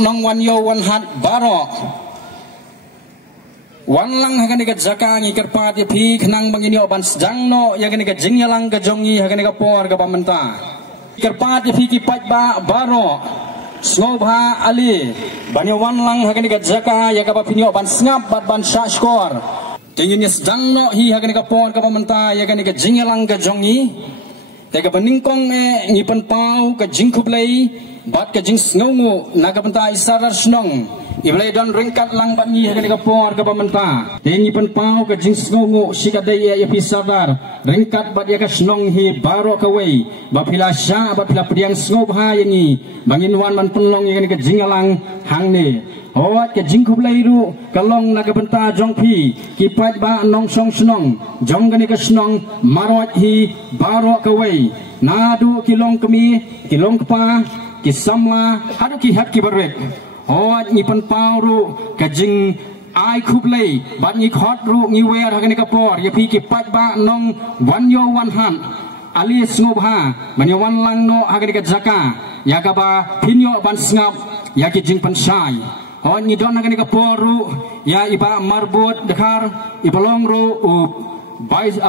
Nong wan yo wan hat baro wan lang hagan ikat zaka ngi kerpat ya pi kenang bangini oban sedang no ya gani ikat jing yalang ke jongi hagan ikat por ke pamenta kerpat ya pi kipat ba baro snobha ali banyo wan lang hagan ikat zaka ya ka pini oban ngap bat ban sha skor tingin ya sedang no hi hagan ikat por ke pamenta ya gani ikat jing yalang ke jongi tega beningkong ngi pen pau ke jing kublai bat ke jing snongu naga benta isarar snong iblai don ringkat lang bat ni hagan kapor ke pamenta tengi pen pau ke jing snongu sikadai ya pisadar ringkat bat ya ke snong hi baro ke wei bapila sya bapila pediang snobha yangi bangin wan man penlong ya ke jing lang hang ni awat ke jing kublai ru kalong naga benta jong pi kipat ba nong song snong jong gani ke snong marot hi baro ke wei nadu kilong kemi kilong kepa kisamla hadu ki hat ki barwek hot ni pen pauru kajing ai kublai bat ni khot ru ni wer hagani kapor ya pi ki pat ba nong wan yo wan han ali snobha banyo wan lang no hagani ka zaka ya ka ba pinyo ban sngap ya ki jing pen sai hot ni don hagani kapor ru ya iba marbut dekar ibalong ru Vice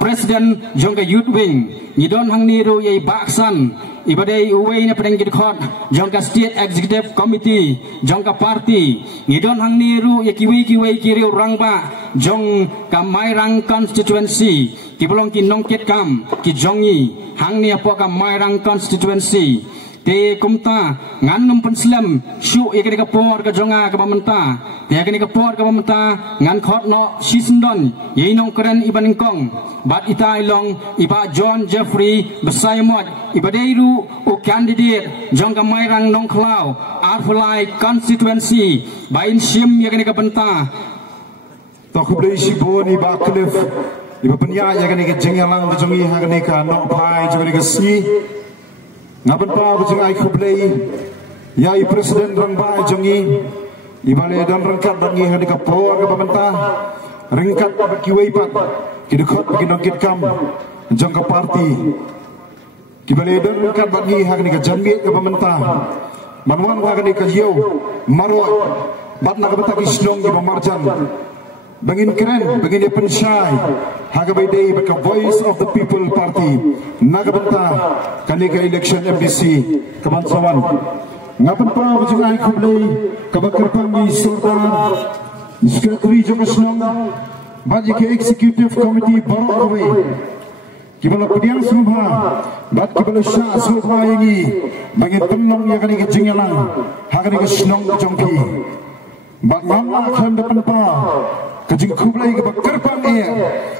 President jongka Youth Wing nidon hang niru yai baksan ibadai uwei na pedang kidkot jongka State Executive Committee jongka party nidon hang niru ya kiwi kiriu rangba jong kamairang constituency kibolong kinong kitkam ki jongi hang ni apo kamairang constituency te kumta ngan num penslam syu ikani kapor ka jonga ka pamenta te ikani kapor ka pamenta ngan khot no sisendon yei nong keren iban kong bat ita ilong iba John Jeffrey Besaimot ibadeiru o candidate jonga mairang nong klau arfulai constituency bain sim yakani ka penta to kublai sibon iba klif iba penya yakani ka jengalang ka jongi hakani ka no pai jongi ka si ngaban pa bujung ai kublai yai presiden rangba jongi ibale dan rangkat bangi hadi ka por ka pamenta ringkat kiwei pat kidukot kinongkit kam jong ka party kibale dan rangkat bangi hadi ka jambi ka pamenta manwan hadi ka yo marwa bat na ka bataki snong ki marjan bangin keren bangin pensyai hagabai day baka Voice of the People Party nagabenta kani ka election MDC kabansawan ngapan pa bujung ai kublai kabakar pangi sultan secretary jokasnong baji ke executive committee baro away kibala pediang subha bat kibala sya subha yangi bangin penlong ya kani ka jingalang hagani ka snong jongpi bat mama kan depan pa kajing kublai ke bakerpan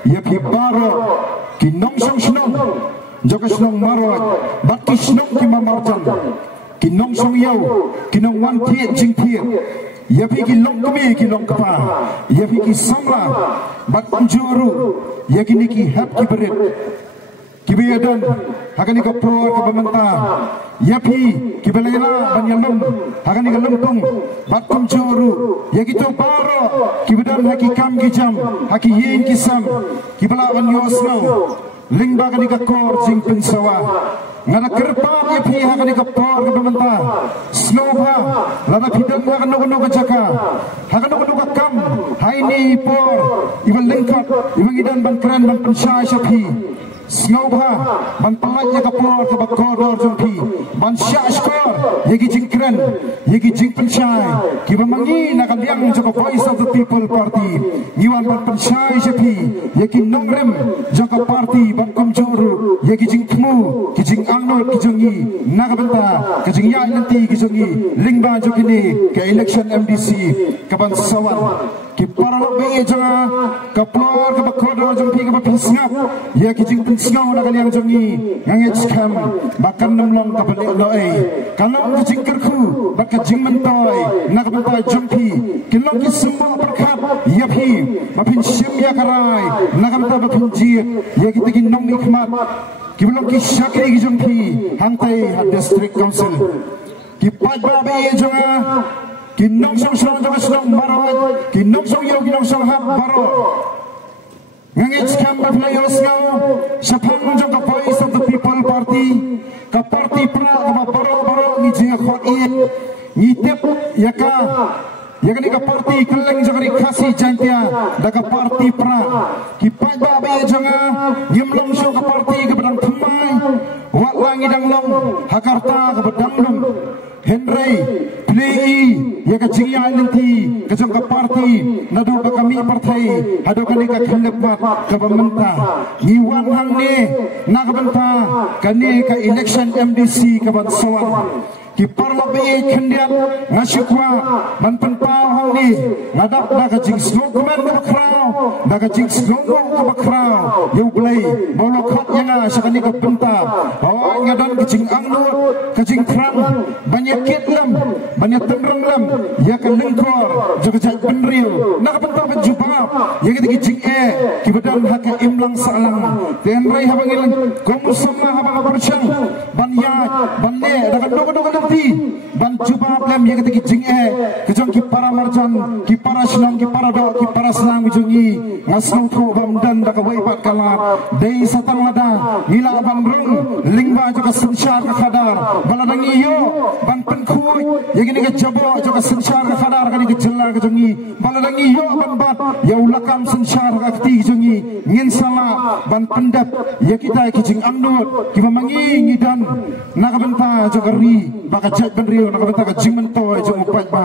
ya pi baro ki nong song snong joka snong maro bat ki snong ki mamarjan ki nong song yau ki nong wan tie jing tie ya pi ki long kami ki long kapa ya pi ki samla bat juru ya ki niki hap ki berit ki bedan hakani ka pro ka pamenta ya pi ki belela banyalum hakani ka lempung bat juru ya gitu baro kibedan haki kam kijam haki yin kisam kibalawan yosno lingba kani ka kor jing pensawa ngana kerpa ya pi hakani ka por ka pamenta snobha lana pidang ka no ka jaka hakano ka kam haini por ibal lingkat ibang idan ban kran ban pensai sapi snobha ban palanya ka por ka bakor jongpi ban syashkor yegi jingkren yegi jing pensai kiba mangi nakaliang joko Voice of the People Party niwan ban pensai sapi yegi nongrem joko party ban kumjuru yegi jingkmu kijing angno kijongi nagabenta kijing ya nanti kijongi lingba jokini ke election MDC kaban sawan ki paralo be janga kaplor ka bakodo jongpi ka pinsngap ya kijing pinsngau nakaliang jongi ngangej kam bakan nomlong ka balik loe kalong kijing kerku baka jing mentoy nakabenta jongpi kilong ki semua berkat ya pi mapin sim ya karai nakabenta bapin jit ya kita ki nong nikmat kiblong ki syakri ki jongpi hantai district council ki pajba be janga kinong song song jong song baro kinong song yo kinong song hab baro ngangit skam baflayos ngau sapang jong ka Voice of the People Party ka party pra ka baro ni jinga khot i ni tep yaka yakni ka party kaleng jagari khasi jantia daga party pra ki pai ba be janga yimlong sho ka party ka badang thumai wa langi danglong hakarta ka badang lung Henry play yaka jinga nanti ka jong ka party nadu ba kami partai hado kani ka khandap mat ka bamanta ni wan hang ne na ka banta kani ka election MDC ka ban sawan ki parlo be khandian ngasukwa ban panpau hang ni ngadak daga jing slogan ka bakrao daga jing slogan ka bakrao yu blai bolo khat yanga sakani ka banta oh ngadan ki jing angnut ka jing thrang banyak kitlam banyak tenrang lam ya ka lengkor jaga jat benriu na ka banta penjubab ya ki jing ki badan hak imlang salang den rai habangil komusama habang percang banyat banne daga dogo ban jubab lam yang ketiki jing kejong ki para marjan ki para senang ki para do ki para senang ujungi ngasong thu bam dan da ka wai pat kalat dei satang lada mila bang rung lingba joka sensyar ka khadar baladangi yo ban penkhui yang ini ke jabo joka sensyar ka khadar kani ke jella ke jungi baladangi yo ban bat ya ulakam sensyar ka kti jungi ngin sala ban pendap ya kita ki jing amnut ki mamangi ngidan na ka benta joka ri baka jat benriu nak benta ka jing mentoy jong upat ba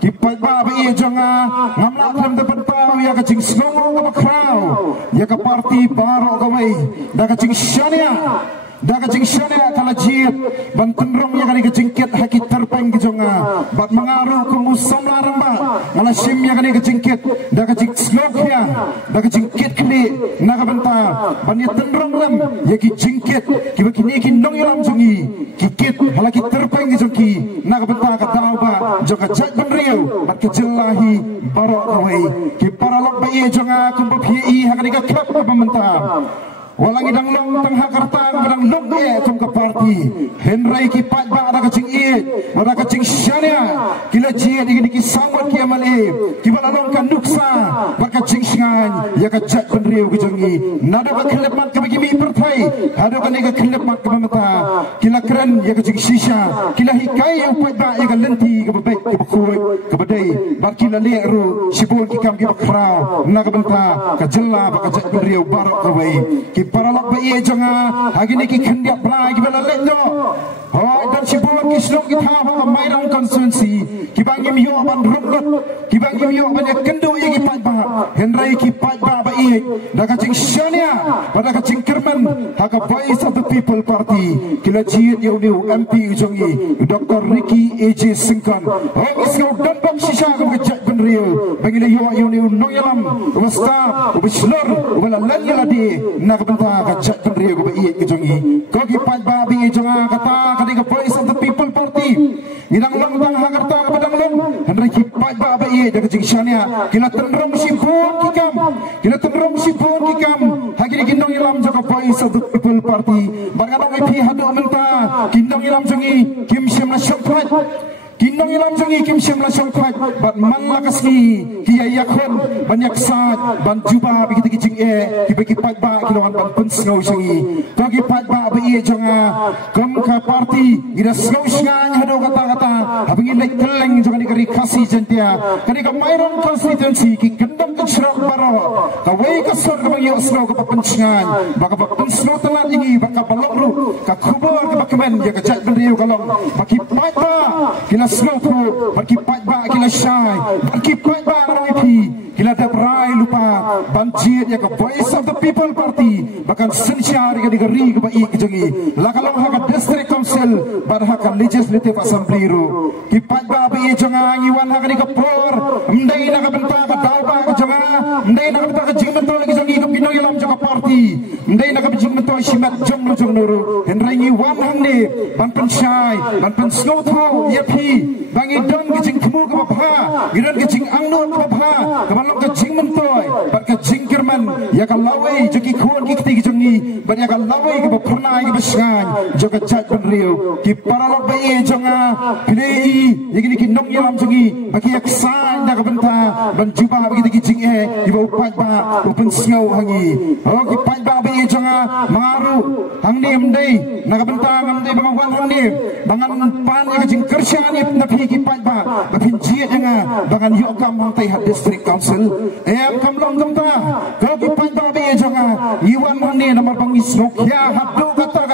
ki pat ba ba ye jonga ngamla kram de pentau ya ka jing snong ka bakrau ya ka party baro ka wai da ka jing shania daga jing shania kala jit ban tenrong ya kani kejingkit haki terpeng jonga bat mengaruh ke musamla ramba ngala sim ya kani kejingkit daga jing slok ya daga jingkit kli naga benta ban ya tenrong lam ya ki jingkit ki bakini ki nong ilam jongi kikit halaki terpeng jongki naga benta ka tauba jonga jat benriu bat kejelahi barok kawai ki paralok ba ye jonga kumpa phi hakani ka khap ba benta walangi dang long tang hakarta kadang long ye tum ka party Henry ki pat ba ada kacing e ada kacing shania kila ji di ki sangwat ki amale ki bala long kan nuksa ba kacing singan ya ka jat benriu ki jongi nada ba khilap mat ka bagi mi partai hado kan ka khilap mat ka mata kila kran ya kacing shisha kila hikai ya pat ba ya ka lenti ka baik ka khoi ka badai ba kila le ru sibul ki kam ki bakrao na ka benta ka jella ba ka jat benriu barok ka wai para lok ba ye jonga agini ki khandia bla ki bala lenyo hoi dan sibul ki slok ki tha ba mairang constituency ki bangi mi yo ban rumrut ki bangi mi yo ban kendo ye ki pat ba Henry ki pat ba ba ye daga jing shania pada ka jing kerman haka Voice of the People Party kila jiet yo ni MP jongi Dr. Ricky AJ Singkon hoi isau dan bak shisha ka jat benriu bangi le yo ni no yalam wasta ubislor wala lan yaladi nak benta ka jat benriu ka iet ke jongi ko ki pat ba bi jonga kata kadi ka Voice of the People Party ngidang long tang hakarta ka padang long Henry ki pat ba ba iet daga jing shania kila tenrong sibun ki kam hagi ginong ilam joka Voice of the People Party bargadong ai phi hadu menta ginong ilam jongi kim shem na shokrat kinong ilam jongi kim shem la shongkhat bat mang lakaski ki yakon banyak sat ban juba bi ki jing ki bagi pat ba kiloan ban pun snow jongi to ki pat ba bi jonga kom ka party ida snow shngan hado kata habingi lek keleng jonga ni khasi jantia kani ka mairong constituency ki gendam ke shrok baro ka wei ka sor ka bagi snow ka panchngan baka pun snow telat ini baka balokru ka khubor ka bakmen ya ka jat benriu kalong baki pat ba kila slow through baki pat ba kila shy baki pat ba RIP kila dabrai lupa banjir ya ka Voice of the People Party bahkan sensyar ka digari ka ba ikjongi lakalong haka district council bar haka legislative assembly ro ki pat ba ba ijonga ngiwan haka ka por ndai na ka benta ka daw ba ka jonga ndai na ka benta ka jingmen to lagi jongi ka pinoy lam joka party ndai na ka jingmen to simat jongno jongnoro Henry ngiwan hang ne ban pensyai ban pen slow through yapi bangi don ke jing kemu ka ba gidon ke jing angno ka ba ka balong ke jing mentoy bat ke jing kerman ya ka lawai joki khon ki ti jongi bat ya ka lawai ke pernah ke besngan joka jat benriu ki paralok ba e jonga plei yegi ki nong yalam jongi baki aksan da ka benta ban juba bagi ki jing e ibu pat ba upun siau hangi oh ki pat ba ba e jonga mangaru hang ni mdei na ka benta ngam dei bang wan hang ni bangan pan ya jing kersian ni na phi ki pat ba bapin ji jonga bangan yo kam hang tai hat district council em kam long kam ta ko ki pat ba ba e jonga iwan hang ni nomor bang isrok ya hadu kata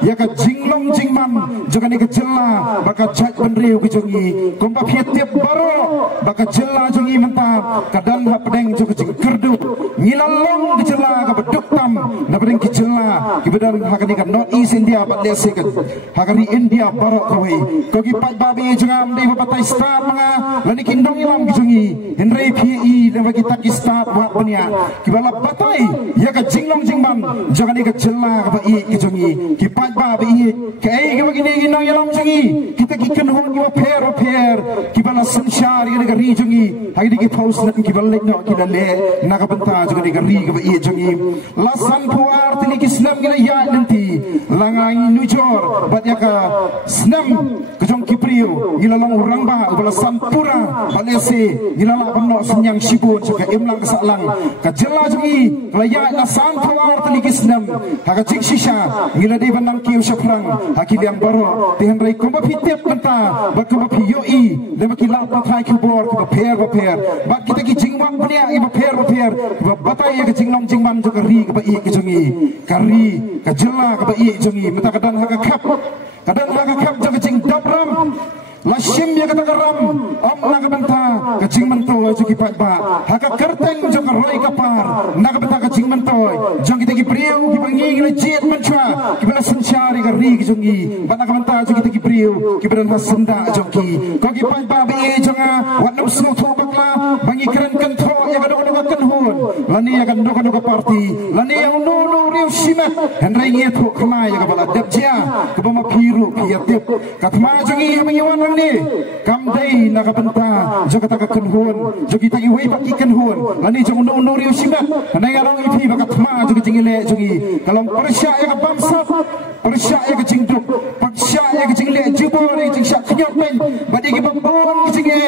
ya ka jinglong jingman juga ni ke jela baka jat benriu ke jongi kompa tiap baro baka jela jongi menta kadang ha pedeng juga jing kerdu ngilalong ke jela ka beduk tam na pedeng ke jela ki bedan hakani ka North East India bat lese ke hakani India baro kawai ko ki pat babi jengam dei batai start manga lani kindong ilam ke jongi henrei PE le bagi tak start buat benia ki bala batai ya ka jinglong jingman juga ni ke jela ka ba i ke jongi ki pat ba bi kai ke begini ginong yalam jongi kita ki kenhon ki pair ki bala sanshar ki ga ri jongi hagi ki post net ki bala no ki dale na ka benta juga ni ga ri ke ba i jongi lasan puar tini ki snam ki ya nanti langai nujor bat ya ka snam ke jong ki priu gilalang urang ba bala sampura balese gilala banno senyang sibun ka imlang kesalang ka jela jongi laya na san puar tini ki snam haga cik shisha gila di bandang kiu syafrang hakil yang baru tihan rai komba pitip benta bat komba piyoi lema kila patai kubor komba pair bat kita ki jingwang bania iba pair batai ya ke jinglong jingman jo kari ke ba i ke jongi kari ke jela ke ba i jongi meta kadang haga kap jo ke jing dabram Lashim ya kata karam om naga benta kacing mentoy joki pat ba haka kerteng joka roi kapar naga benta kacing mentoy joki tegi priu ki bangi ngila jet manchwa ki bala sanchari ka ri ki jongi ba naga benta joki tegi priu ki bala hasenda joki ko ki pat ba be jonga wat no sno tho bakla bangi keren kan tho ya ka do kan hun lani ya kan do party lani ya no riu sima henrai nge tho khma ya ka bala debja ka bama phiru ki ya tep katma jongi bangi wan ni kam dei na ka benta joka ta ka kenhun jogi ta iwei pa ki kenhun lani jong no riu sima nai ga rong ipi ba ka thma jogi jingile jogi kalong persya ya ka bamsa persya ya ka jingduk persya ya ka jingle jubor ya jing syak nyok men badi ki babon ki jinge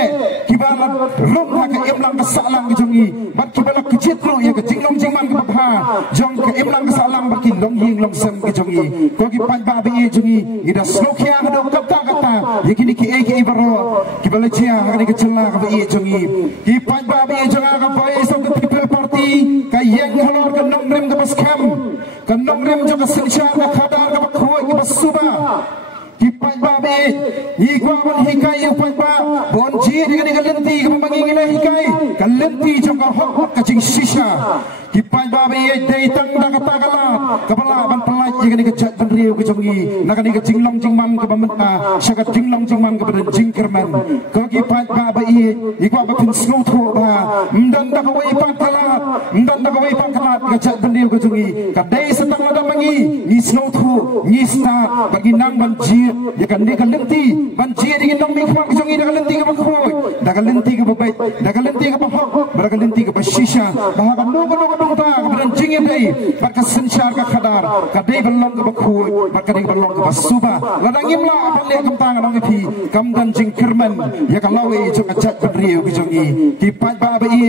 ki bala rom ha ka imlang ka salang ki jongi bat ki bala ki jitro ya ka jinglong jingman ka bha jong ka imlang ka salang ba ki long ying long sem ki jongi ko ki pan ba bi jongi ida slokya ka do kata ya kini ki eke ibaro ki bala chia ka ni ka chella ka bi jongi ki pan ba bi jonga ka boy so ka people party ka yang halor ka nong rem ka bas kham ka nong rem jo ka sinsha ka khadar ka khoi ki bas suba ki pan ba be ni kwa bon hikai yu pan ba bon ji ni ka lenti ka mangi ngila hikai ka lenti jo ka hok ka jing shisha ki pan ba be dei tang da ka ta kala ka bala ban pelai ji ni ka jat ban riu ka jongi na ka ni ka jinglong jingman ka bamenta syakat jinglong jingman ka badan jingkerman ko ki pan ba be i kwa ba tin slow tho ba ndan da ka wei pan kala ka jat ban riu ka jongi ka dei setang ada mangi ni slow tho ni sta bagi nang ban ji ya kan ni ka lenti ban ji ni nong mi kwa ka jongi da ka lenti ka ba khoi da ka lenti ka ba bai da ka lenti ka ba hok ba ka lenti ka ba shisha ba ka no ta kemudian jingin dei baka sensyar ka khadar ka dei balong ka bakhui baka dei balong ka basuba ladang imla apang le kam tang nang ipi kam dan jing kerman ya ka lawe jo ka jat riu ki jongi ki pat ba ba i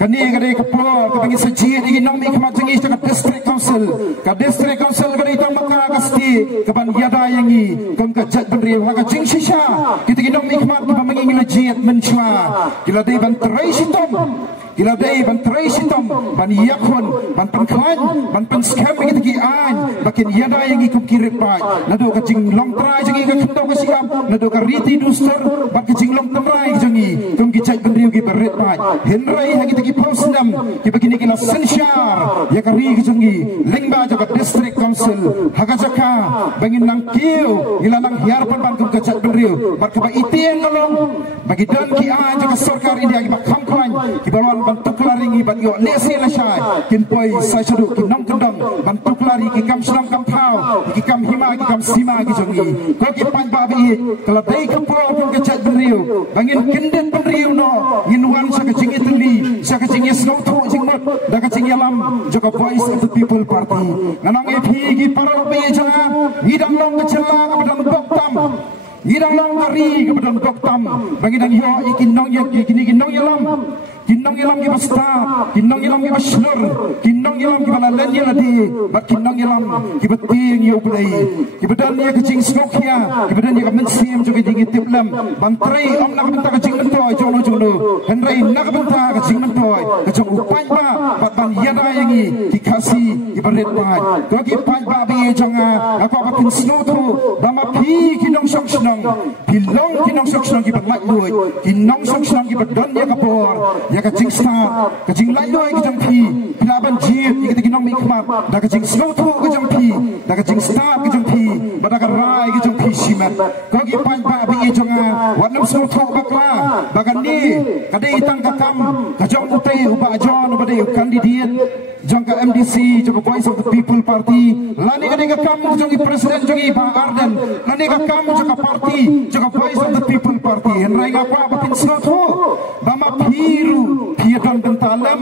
kani ka dei ka por ka bangi saji ni nong mi kama jingi ka district council ka dei tang maka ka sti ka ban yada yangi kam ka jat riu ka jing shisha ki nong mi kama ka bangi ngila jiat menchwa kila dei ban trai sitom Gila dei ban trai sitom ban yakon ban pangklan ban panskam begitu ki an bakin yada yang ikut kirip pai nado ka jinglong trai jangi ka kendo ka siam nado ka riti duster bak jinglong trai jangi kum ki cai bendriu ki berit pai henrai hagi ki posnam ki begini ki sensyar ya ka ri jangi lengba jaga district council haga jaka bangin nang kiu gila nang hiar ban kum ka cai bendriu bak ka itieng ngalong bagi dan ki an jaga sarkar india ki bak kamklan ki balwan bantuk lari ngi ban yo lesi la syai kin poi sai sadu kin nong kendang bantuk lari ki kam senam kam thau ki kam hima ki kam sima ki jongi ko ki pan ba bi kala dei ka po kin ka chat benriu bangin kindet benriu no ngin wan sa ka jingi sa kajing snow to jing mot da kajing yalam joka voice of the people party nganong epi gi parol be janga ngidang long kecela kabadang boktam ngidang long kari kabadang boktam bagi dang yo ikinong ikinong yalam kinong yalam gi basta kinong yalam gi baslur kinong yalam gi balalan yaladi bat kinong yalam gi beting yo play gi badan ya kajing snow kia gi badan ya kamen sim joka ding tiplam bantrai om nak benta kajing mentoy jono henry nak benta kajing mentoy kajong upai ba bat ban yada yangi ki kasi gi baret ba ko gi pai ba be jonga ako ba pin snow to dama pi kinong sok snong pilong kinong sok snong gi bat mat luoi kinong sok snong gi badan ya kapor ya kajing start kajing lai luoi kajong pi pilaban jip gi kinong mi kmat da kajing snow to kajong pi da kajing start kajong pi badaka rai kajong pi simat ko gi pai ba be jonga wanam snow to bakla bagani kadai tang kakam kajong utai uba jon ubade candidate jong ka MDC jong voice of the people party lani kadai kakam jong president jong Pak Arden lani kakam jong party jong voice of the people party henrai ngapa batin snow to bama piru piadan bentalam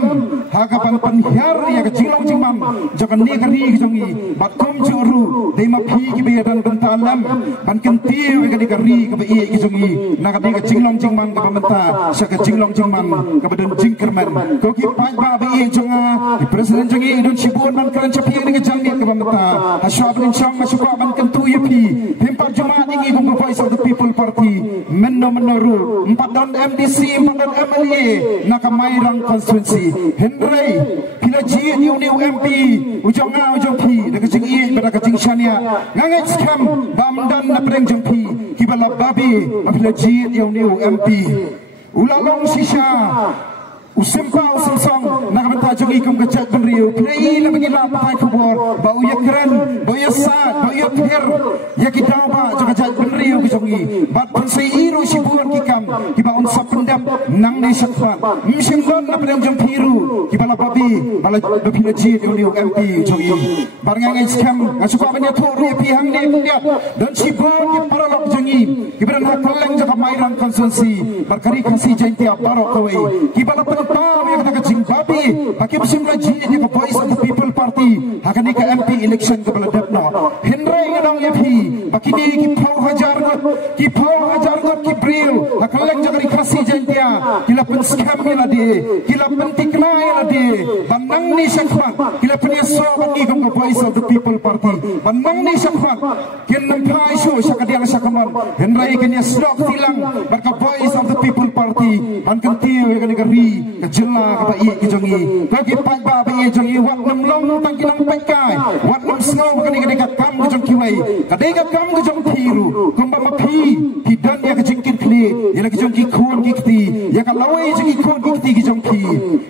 hagapan panhiar ya kajilong jingmam jong ni kari jong batum juru dei ma pi ki piadan bentalam ban kentiu kadai kari ka be ki jong na kadai kajilong jingmam ka pamenta sa kajilong jingmam ka badan jingkerman ko ki pai ba be jong president jong idun sibun man kan capi ni jambi ka pamenta hasab nin chang masuka ban kentu yapi pempat jumaat ini gong voice of the people party menuru 4 don MDC 4 don MLA nakamairang constituency henry pilaji new MP ujong pi daga jing i daga jing shania ngangai skam bamdan na preng jong pi kibala babi pilaji new MP ulalong sisha usimpa usimsong nakabenta jong ikum kacak benriu play la bagi la patai kubor bau ya keren bau ya sad bau ya ter ya kita ba jong kacak benriu jongi bat pensei iru sibuan kikam kiba on sapendap nang ni sakfat msim don na pedang jong piru kibala babi bala bapina ji ni MP jongi barngang skam ngasuka banya thuru pi hang ni pundia don sibon ki paralok jongi kibran hakaleng jaka mairang konsensi barkari kasi jentia parok kawai kibala pau yang kata kajing babi pakai musim lagi ini ke voice of the people party akan ke MP election ke beladap no henry ngadong yapi pakai ni ki pau hajar got ki bril akaleng jagari kasi jentia kila pen scam la de kila pen tiklai la de banang ni sakfat kila pen so bagi ke voice of the people party banang ni sakfat kin nam phai so sakadiang sakaman henry kenya stok tilang barka voice of the people party ban kentiu ya negeri kejela kapa i kijongi bagi pai ba ba i jongi wat nam long tang kinang pai kai wat nam snow kani kani ka kam kejong kiwai kadai ka kam kejong thiru kumba ma phi dan ya kejingkin kli ya la kejong ki khon ki kti ya ka lawai jing khon ki kti kejong ki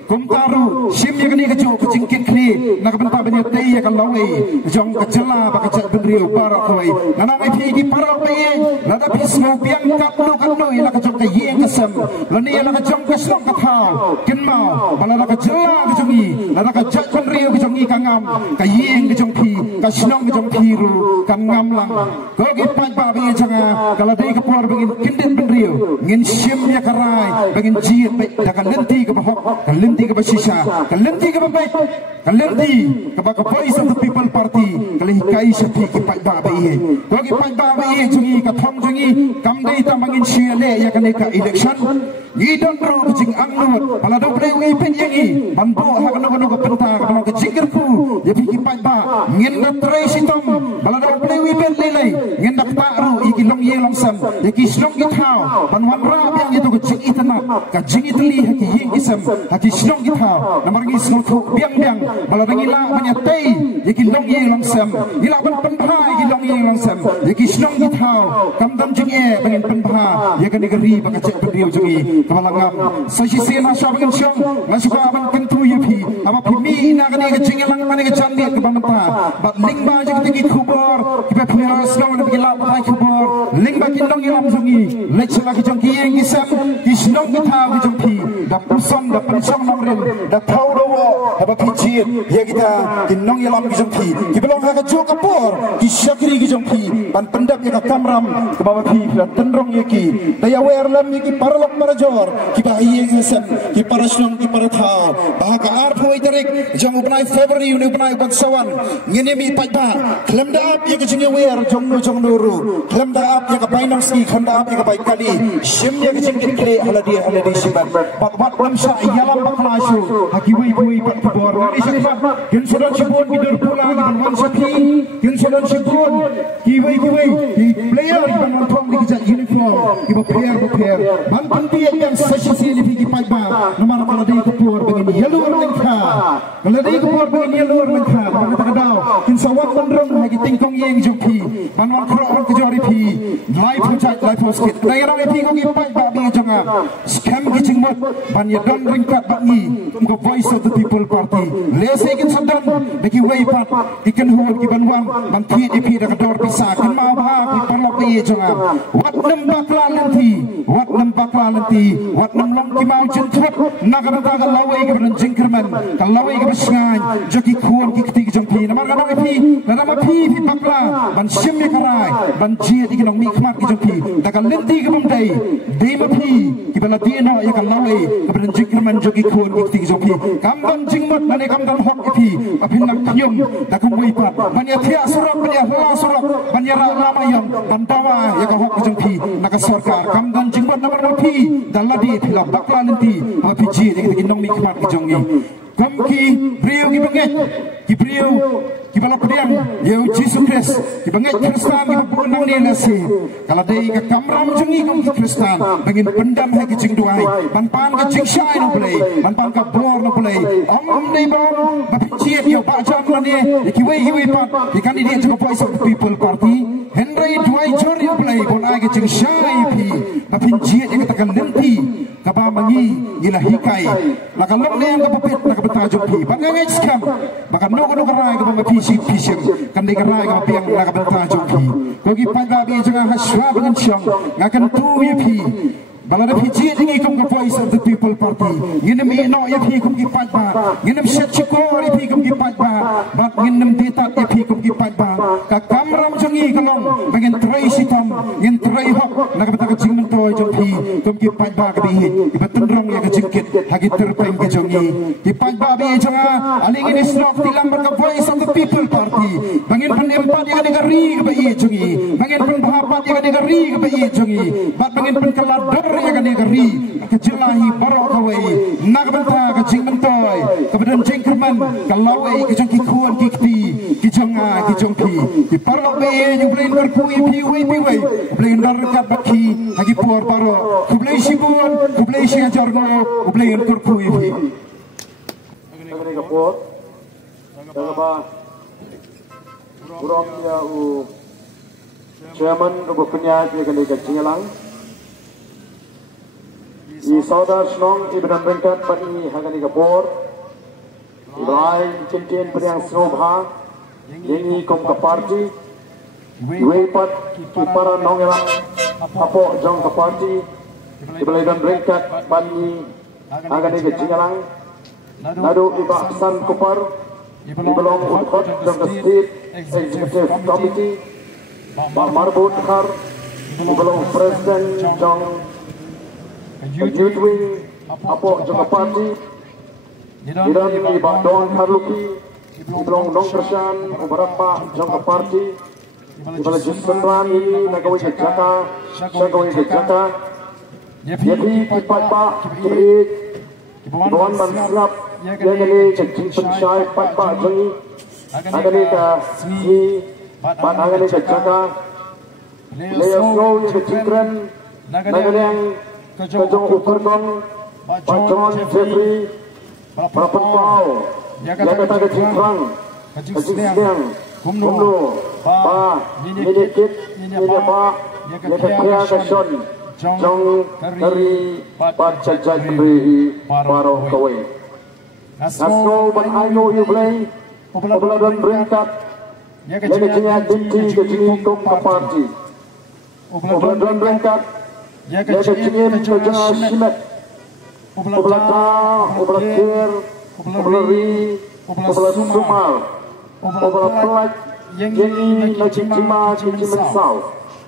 kum taru sim ya kani kejong kejingkin kli nak benta banya tei ya ka lawai jong kejela ba ka cak benriu para koi nanang ai phi ki para pe la da phi snow piang kap no ya la kejong ka yeng kasam la ni ya la kejong ka slong ka thau kin mau bala la ka jela kejongi la ka jak benriu kejongi ka ngam ka yeng kejong phi ka slong kejong phi ru ka ngam lang ko ki pai ba bi janga kala dei ka por begin kindin benriu ngin sim ya karai begin jiet be da ka lenti ka bahok ka lenti ka basisa ka lenti ka babai ka lenti ka ba ka voice of the people party kali kai sa phi ki pai ba bi ko ki pai ba bi jongi ka thong jongi kam dei ta mangin siale ya ka election ni don ro jing angnut pala do play wi pen yangi bambo ha kanu ka penta ka ka jingir ku ya phi ki pai ba ngin na trai sitom pala do play wi pen lelai ngin dak ta ru iki long ye long sam ya ki slong ki thau ban wan ra yang itu ka jing itana ka jing itli ha ki ying isam ha ki slong ki thau namar ngi slong thu biang pala dangi la banya tei ya ki long ye long sam ila ban pen phai ki long ye long sam ya ki slong ki thau kam dam jing e bangin pen pha ya ka negeri ba ka cek pendiu jungi kamalangam sashi sena shabang syong ngasuka ban kentu yapi ama pimi ina ka ni ka jing lang mani ka chandi ka bamta bat lingba jing tiki khubor kiba phina slow na bigila patai khubor lingba kin dong ilam jungi lechla ki jong ki yeng isam ki slong ki thau ki jong pi da puson da pensong namrin da thaudo haba pichi ya kita kinong yalam ki jongki ki belong ha ka jo kapor ki syakri ki jongki ban pendap ya ka kamram ke bawah pi da tendrong ya ki da ya wer lam ki paralok marajor ki bahiye ngesen ki parashlong ki paratha bah ka ar phoi tarik jong upnai February uni upnai baksawan ngene mi pajba klem da ap ya ka jing wer jong no ru klem da ap ya ka bainam ski kham da ap ya ka bai kali shim ya ka jing kle haladi shibat bat lam sha yalam baklashu hakiwi bui pat bor ni shibat gen sudan shibon bidur pulang ban wan sapi gen sudan shibon kiwi ki player ban wan thong di ja uniform ki ba player ban panti yang sesi ni ki pajba nomor kala dei kapur begini yelur lengkha kala dei kapur begini yelur lengkha ban takadau kin sawak bandrong hagi tingkong yeng jokhi ban wan khro ke jori pi live project live skit dai rang pi ko ki pajba bi jonga scam ki jingmot ban ya don ringkat bangi ko voice of the people party lese kin sadan bagi way pat ikan hol ki ban wan ban thi di pi da dor pisa kin ma ba ki parlo pi jonga wat nam bakla nanti wat nam long ki mau jentut naga ta lawai ki ban jingkerman ka lawai ki besngai joki khon ki kti ki jongpi nama ka pi nama pi bakla ban sim ya karai ban ji di ki nong mi khmat ki jongpi da ka lenti ki bum dai dei ma pi ki ban di no ya ka lawai ki ban jingkerman joki khon ki kti ki jongpi kam ban jingmot ban kam dan hok ki pi apin nak nyum da ka mui pat ban ya thia surak ban ya hla surak ban ya lama yang ban tawa ya ka hok ki jongpi naka sarkar kam dan jingmot nama pi daladi thila bakla nanti ma pi ji di ki nong mi khmat ki jongi kam ki priu ki banget ki priu ki bala pediang yeu Jesus Christ ki banget Kristan ki bunang ni nasi kala dei ka kamram jengi kam ki Kristan bangin pendam ha ki jing duai ban pan ka jing shai no play ban pan ka bor no play om dei bom ba piet yo ba jam la ni ki wei pat ki candidate to voice of the people party Henry Dwight Jori play bon ai ki jing shai pi ba piet ya katakan nanti ka ba mangi ila hikai la ka long ne ka pet la ka betajo pi ba ngai skam ba ka no no ka rai ka ba pi pisang kan di karai ka piang la ka betajo pi ko ki pa ba bi janga haswa ban chang ngakan tu ye pi balada pi ji dingi kum ka voice of the people party nginem mi no ye pi kum ki pa ba nginem set chikori pi kum ki pa ba ba nginem deta ye pi kum ki pa ba ka kamram jangi kalong bagen trai sitam ngin trai hok la ka betajo jingmen toy jong pi kum ki pa ba ka bi ibatun rong ya ka jingkit hagi terpeng ke jongi ki pa ba bi janga aling ini slok tilang ka voice of the people party bangin pan empat ya ka negari ka bi jongi bangin pan bahapat ya ka negari ka bi jongi bat bangin pan kalador ya ka negari ka jelahi barok ka wei nak benta ka jingmen toy ka badan jingkerman ka lawai ki jong ki khuan ki kti ki jonga ki jong pi ki parlo be ju blain ber kui pi wei blain dar ka bakhi hagi por paro ku blai sibun ku blai sia jargo ku blain kur kui pi agane ka por daga ba Uram ya u chairman of Penyat ya kali ka Jingalang I saudar snong ibran bengkat pati hagani ka por Ibrahim cincin priang snobha yengi kom ka party Weipat ki para nongelang apo jong ka party ibran bengkat pati hagani ka Jingalang nado iba san kupar ibelong utkot jong ka state executive committee ba marbut khar ibelong president jong youth wing apo jong ka party iran iba don harluki ibelong dong persan beberapa jong ka party ibala jusran ini nagawi ke jaka sagawi ke jaka jadi kipat ba kibrit Ibuan banslap yang ini cacing pensai pat jengi agani ka si pat agani ka jaka leo slow yang kecikren nagadang kajong ukurgong pajon Jeffrey Prapatpau yang kata kecikrang kecikrang kumno pa minikit minapa yang kaya kason jong kari pat jajaj beri paro kawai nasno ban ayo you play obladon berangkat yang kecilnya dinti kecilnya kong party obladon berangkat yang kecilnya kejang simet Ubelata, Ubelakir, Ubeleri, Ubelasumal, Ubelapelak, Yengi, Najicima, Cimensaw,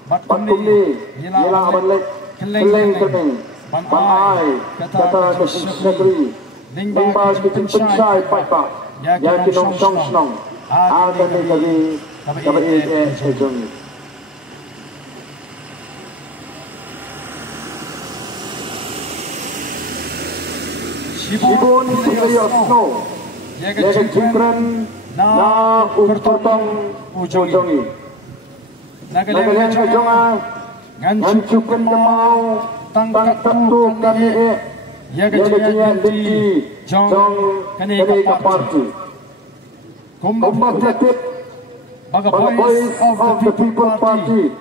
Batumni, Yela Abalek, Keleng Kening, Banai, Kata Kesyakri, Lingba Kitimsai, Papa, Yakinong Song Snong, Akan Negari, Kabin Ejong. Sibon Siberius Snow, Yaga Jingkran, Na Ukurtong Ujongi, Nagaleng Jonga, Ngancukan Kemau, Tangkat Tentu Kami Yaga Jingkran, Jong Kani Kaparti, Kumbat Jatip, Baga Voice of the People Party,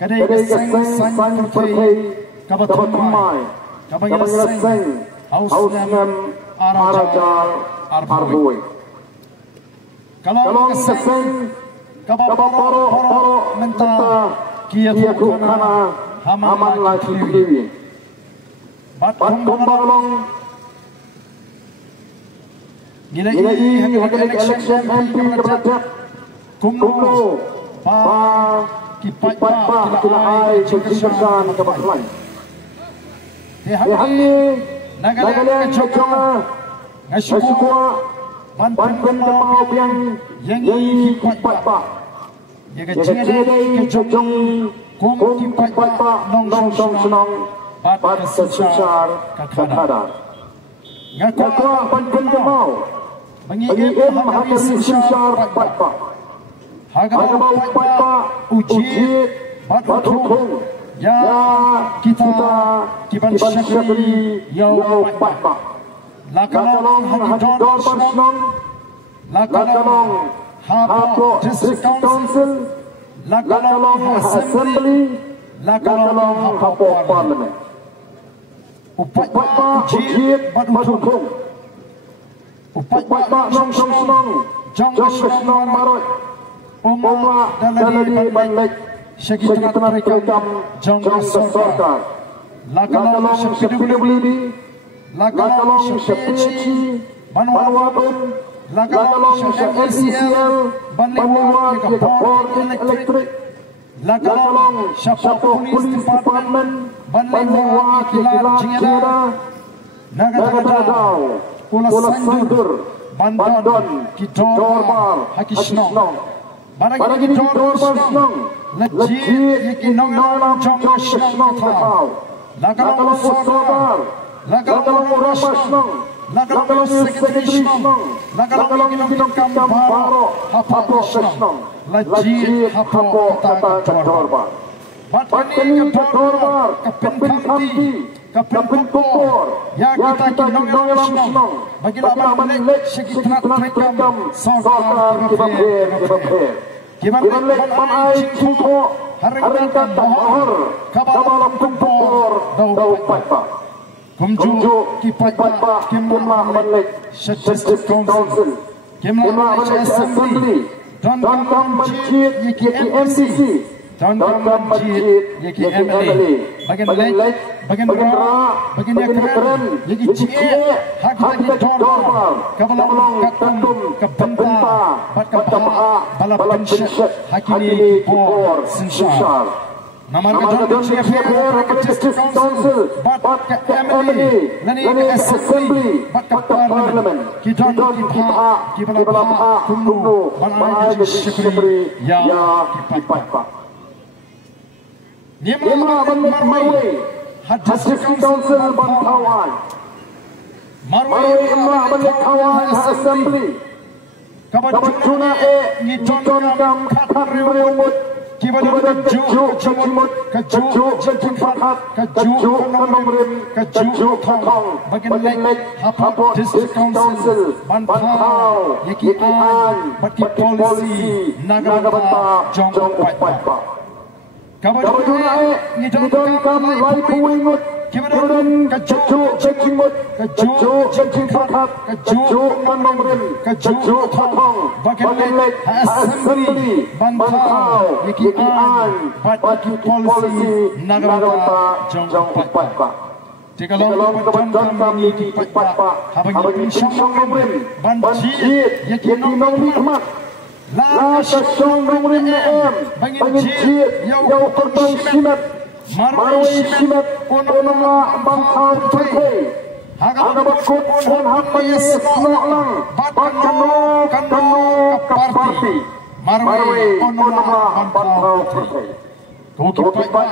Kadega Seng Sang Perkei, Kabatumai, Kabangila Seng, Hausnam Arajal Arboi. Kalau keseng Kabaporo Menta Kia Kana Haman Laki Dewi. Batkumbalong Gilai Hagan Election MP Kebadak Kumlo Pa Kipat Kila Ai Cengkesan Kebaklai. Tehani Nagaleng Kejonga Ngasukua Bantuan Kemau Piang Yengi Kipat Pak Yaga Jingedai Kejong Kum Kipat Pak Nong Song Senong Bat Kesensar Kakada Ngakua Bantuan Kemau Mengigim Hakim Sensar Pat Pak Hagamau Pat Pak Ujit Batutung Ya kita Kiban Syakri Yau Pat Pak Lakalong Hadidor Parsnong Lakalong Hapo District Council Lakalong Assembly Lakalong Hapo Parliament Upat Ujit Batutung Upat Nong Song Senong Jong Senong Marot Umma Daladi Banlek Syekitrat Rekam Jong Sorkar Lakalong Syekidubli Lakalong Syekidubli Banwabun Lakalong Syekidubli Banwabun Kapor Elektrik Lakalong Syekidubli Police Department Banwabun Kilar Jingera Nagadadau Kula Sandur Bandon Kidorbar Hakisnong Baragi Kidorbar Snong Lejit Yikinong Jong Snong Tau Lakalong Sodar Lakalong Rasnong Lakalong Sekretari Snong Lakalong Yikinong Kambaro Hapo Snong Lejit Hapo Kata Kidorbar Batani Kidorbar Kapin Kamti Kapin Kumpor Ya kita Kinong Snong Bagi laman balik Sekretari Rekam Sokar Kibabir Kiban lek manai Cingko Haringkan Bahor Kabalam Kumpor Dau Patpa Kumju Kipatpa Kimlah Manlek District Council Kimlah Manlek Assembly Dondam Masjid Yiki MCC Dondam Masjid Yiki MLA Bagian lek Bagian Ra Bagian Yakran Yiki Cie Hakita Dormal Kabalam Katum Kebenta Bat Kabaha Balap Pensyat Hakini Kipor Sensar Nama Kejong CFR District Council Bat KMLA Lani Assembly Bat Parliament Kidon Kipha Kibalapha Kumnu Banai Syekri Ya Kipatpa Nimah Bandar Marwai District Council Bantawan Marwai Imrah Bandar Kawan Assembly Kabajuna Nidon Kam Katan Riumut Kibadan Keju Jumut Keju Jentun Fathat Keju Nomrim Keju Tong Bagian Lek Hapo District Council Bantau Yikian Baki Polisi Nagabata Jong Patpa Kabajuna Nidon Kam Laipuingut Kibadan Keju Jekimut Keju Jentun Fathat Keju Nomrim Keju Tong Bagian Lek Assembly Bantau Yikian Baki Polisi Nagabata Jong Patpa Tikalong kebetulan kami di Pat habang Song Rim ban Jiet yaki nong mi khmat la ka Song Rim na em bangin Jiet yau korban simat marwai simat onoma bang kham thai haga bakut on hapan snoklang bat kano party marwai onoma bang kham thai to Pat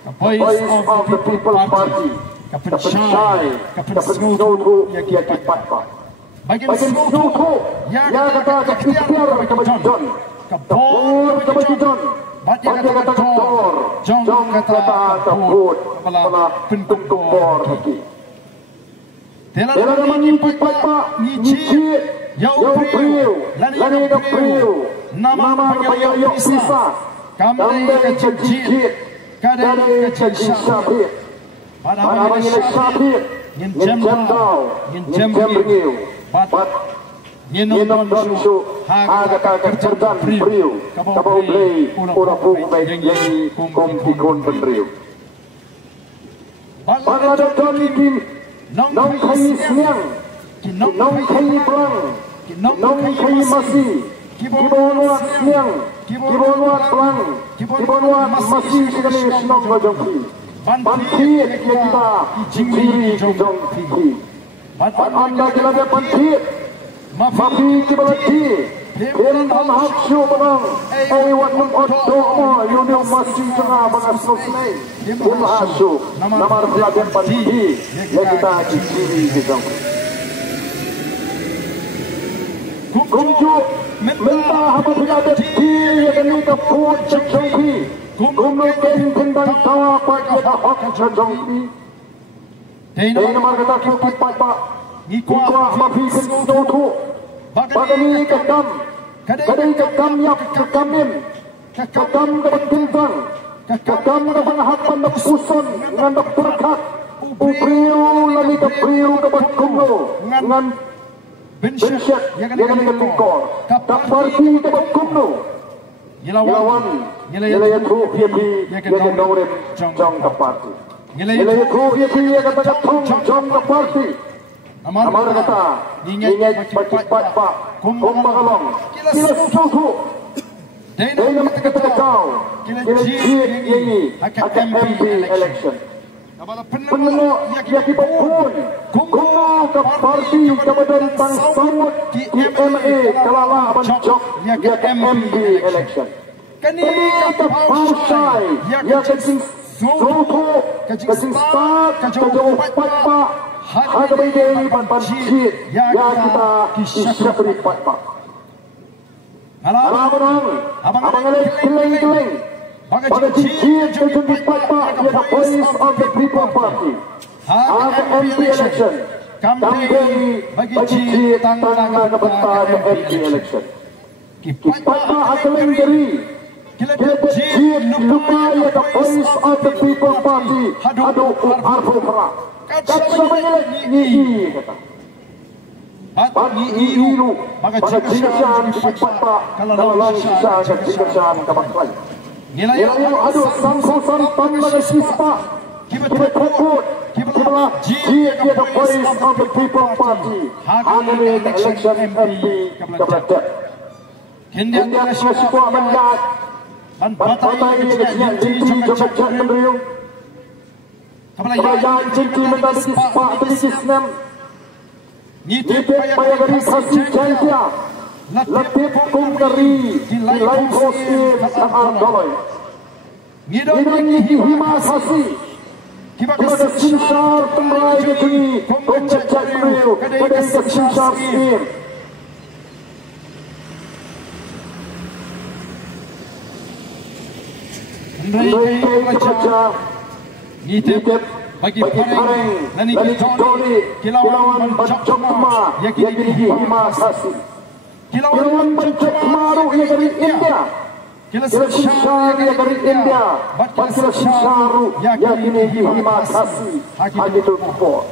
the voice of the People's Party, Kapit Shai, Kapit Snow, Yaki Patpa. Bagian Snow, Yagata Kakiar, Kapit John, Kapor, Kapit John, Bagian kata Tor, John kata Kapur, Kepala Pintuk Bor Haki. Tela namanya Patpa, Nici, Yau Priu, Lani Priu, Nama Payau Pisa, Kamai Kecil. Kadang kecil sabit, pada banyak sabit, yen jam beriu, bat yen nonton su, harga kerjaan beriu, kabau beli, pura pung baik yang kum tikun beriu. Pada datang ini, nong kai siang, nong kai pelang, nong kai masih, kibonwat siang. Kibonwat pelang, kibonwat masih sekali senang bajangki. Banti kita ciri jongki. Anda kita banti, mafi kibalati. Kerentan hak siu pelang, wat mengotto ma yunil masih tengah bangas selesai. Pun hasu, nama pelajar banti, kita ciri jongki. Kumju minta apa berada di yang kita pun cengki. Kumjukan tentang tawa pada hak cengki. Dengan marga kita Patpa, ikwa mafi sentuh. Bagani kedam, kadang kedam yang kekamin, kedam dapat bintang, kedam dapat hapan dapat puson, ngan dapat berkat. Upriu lagi upriu dapat kumlo, ngan Bensyat yang kelikor, kaparti dapat kumno. Yelawan, yelayat ruh yabi yang norem jong kaparti. Yelayat ruh yabi yang kata jong kaparti. Amar kata, ingat Patpa, kumbagalong, kila susu. Dahil kata kau, kila jiit ini akan MP election. Penengok yaki pun kumno ke parti kebadan pangsawat KMA kalala bancok yaki MP election. Kani kata pausai yaki soto kajing start kajau Patpa harga bidai banjir ya kita kisahri Patpa. Abang keleng pada jijit kejundik Patpa yang voice of the people party. Ada MP election. Campaign bagi jijit tangga kebetar MP election. Patpa akan diri. Kita jijit lupa yang voice of the people party. Aduh arfu kerak. Kata menyelik ni kata. Pagi iru maka jikasan Patpa kalau langsung jikasan kabakai. Nilayu aduh sangsusan tangan sispa kita takut kita jiat dia the voice of the people party hari election MP kebetulan India nasional menjat batai dia jadi cepat mendriu kebetulan jadi menjadi sispa belisisnem nitip payah dari hasil jaya Letip kum kari Dilai kosir Sa'ar doloi Ngidang hima sasi Kiba kesinsar Temrai kini Kum cecak kriu Kadang kesinsar sir Andai kaca Ngitip bagi pareng Lani kitoli Kilauan bancok ma Yakini hima sasi Kilauan bancok maru yang dari India. Kilauan yang dari India. Kilauan syaru yakini hima sasi. Hagitul kupor.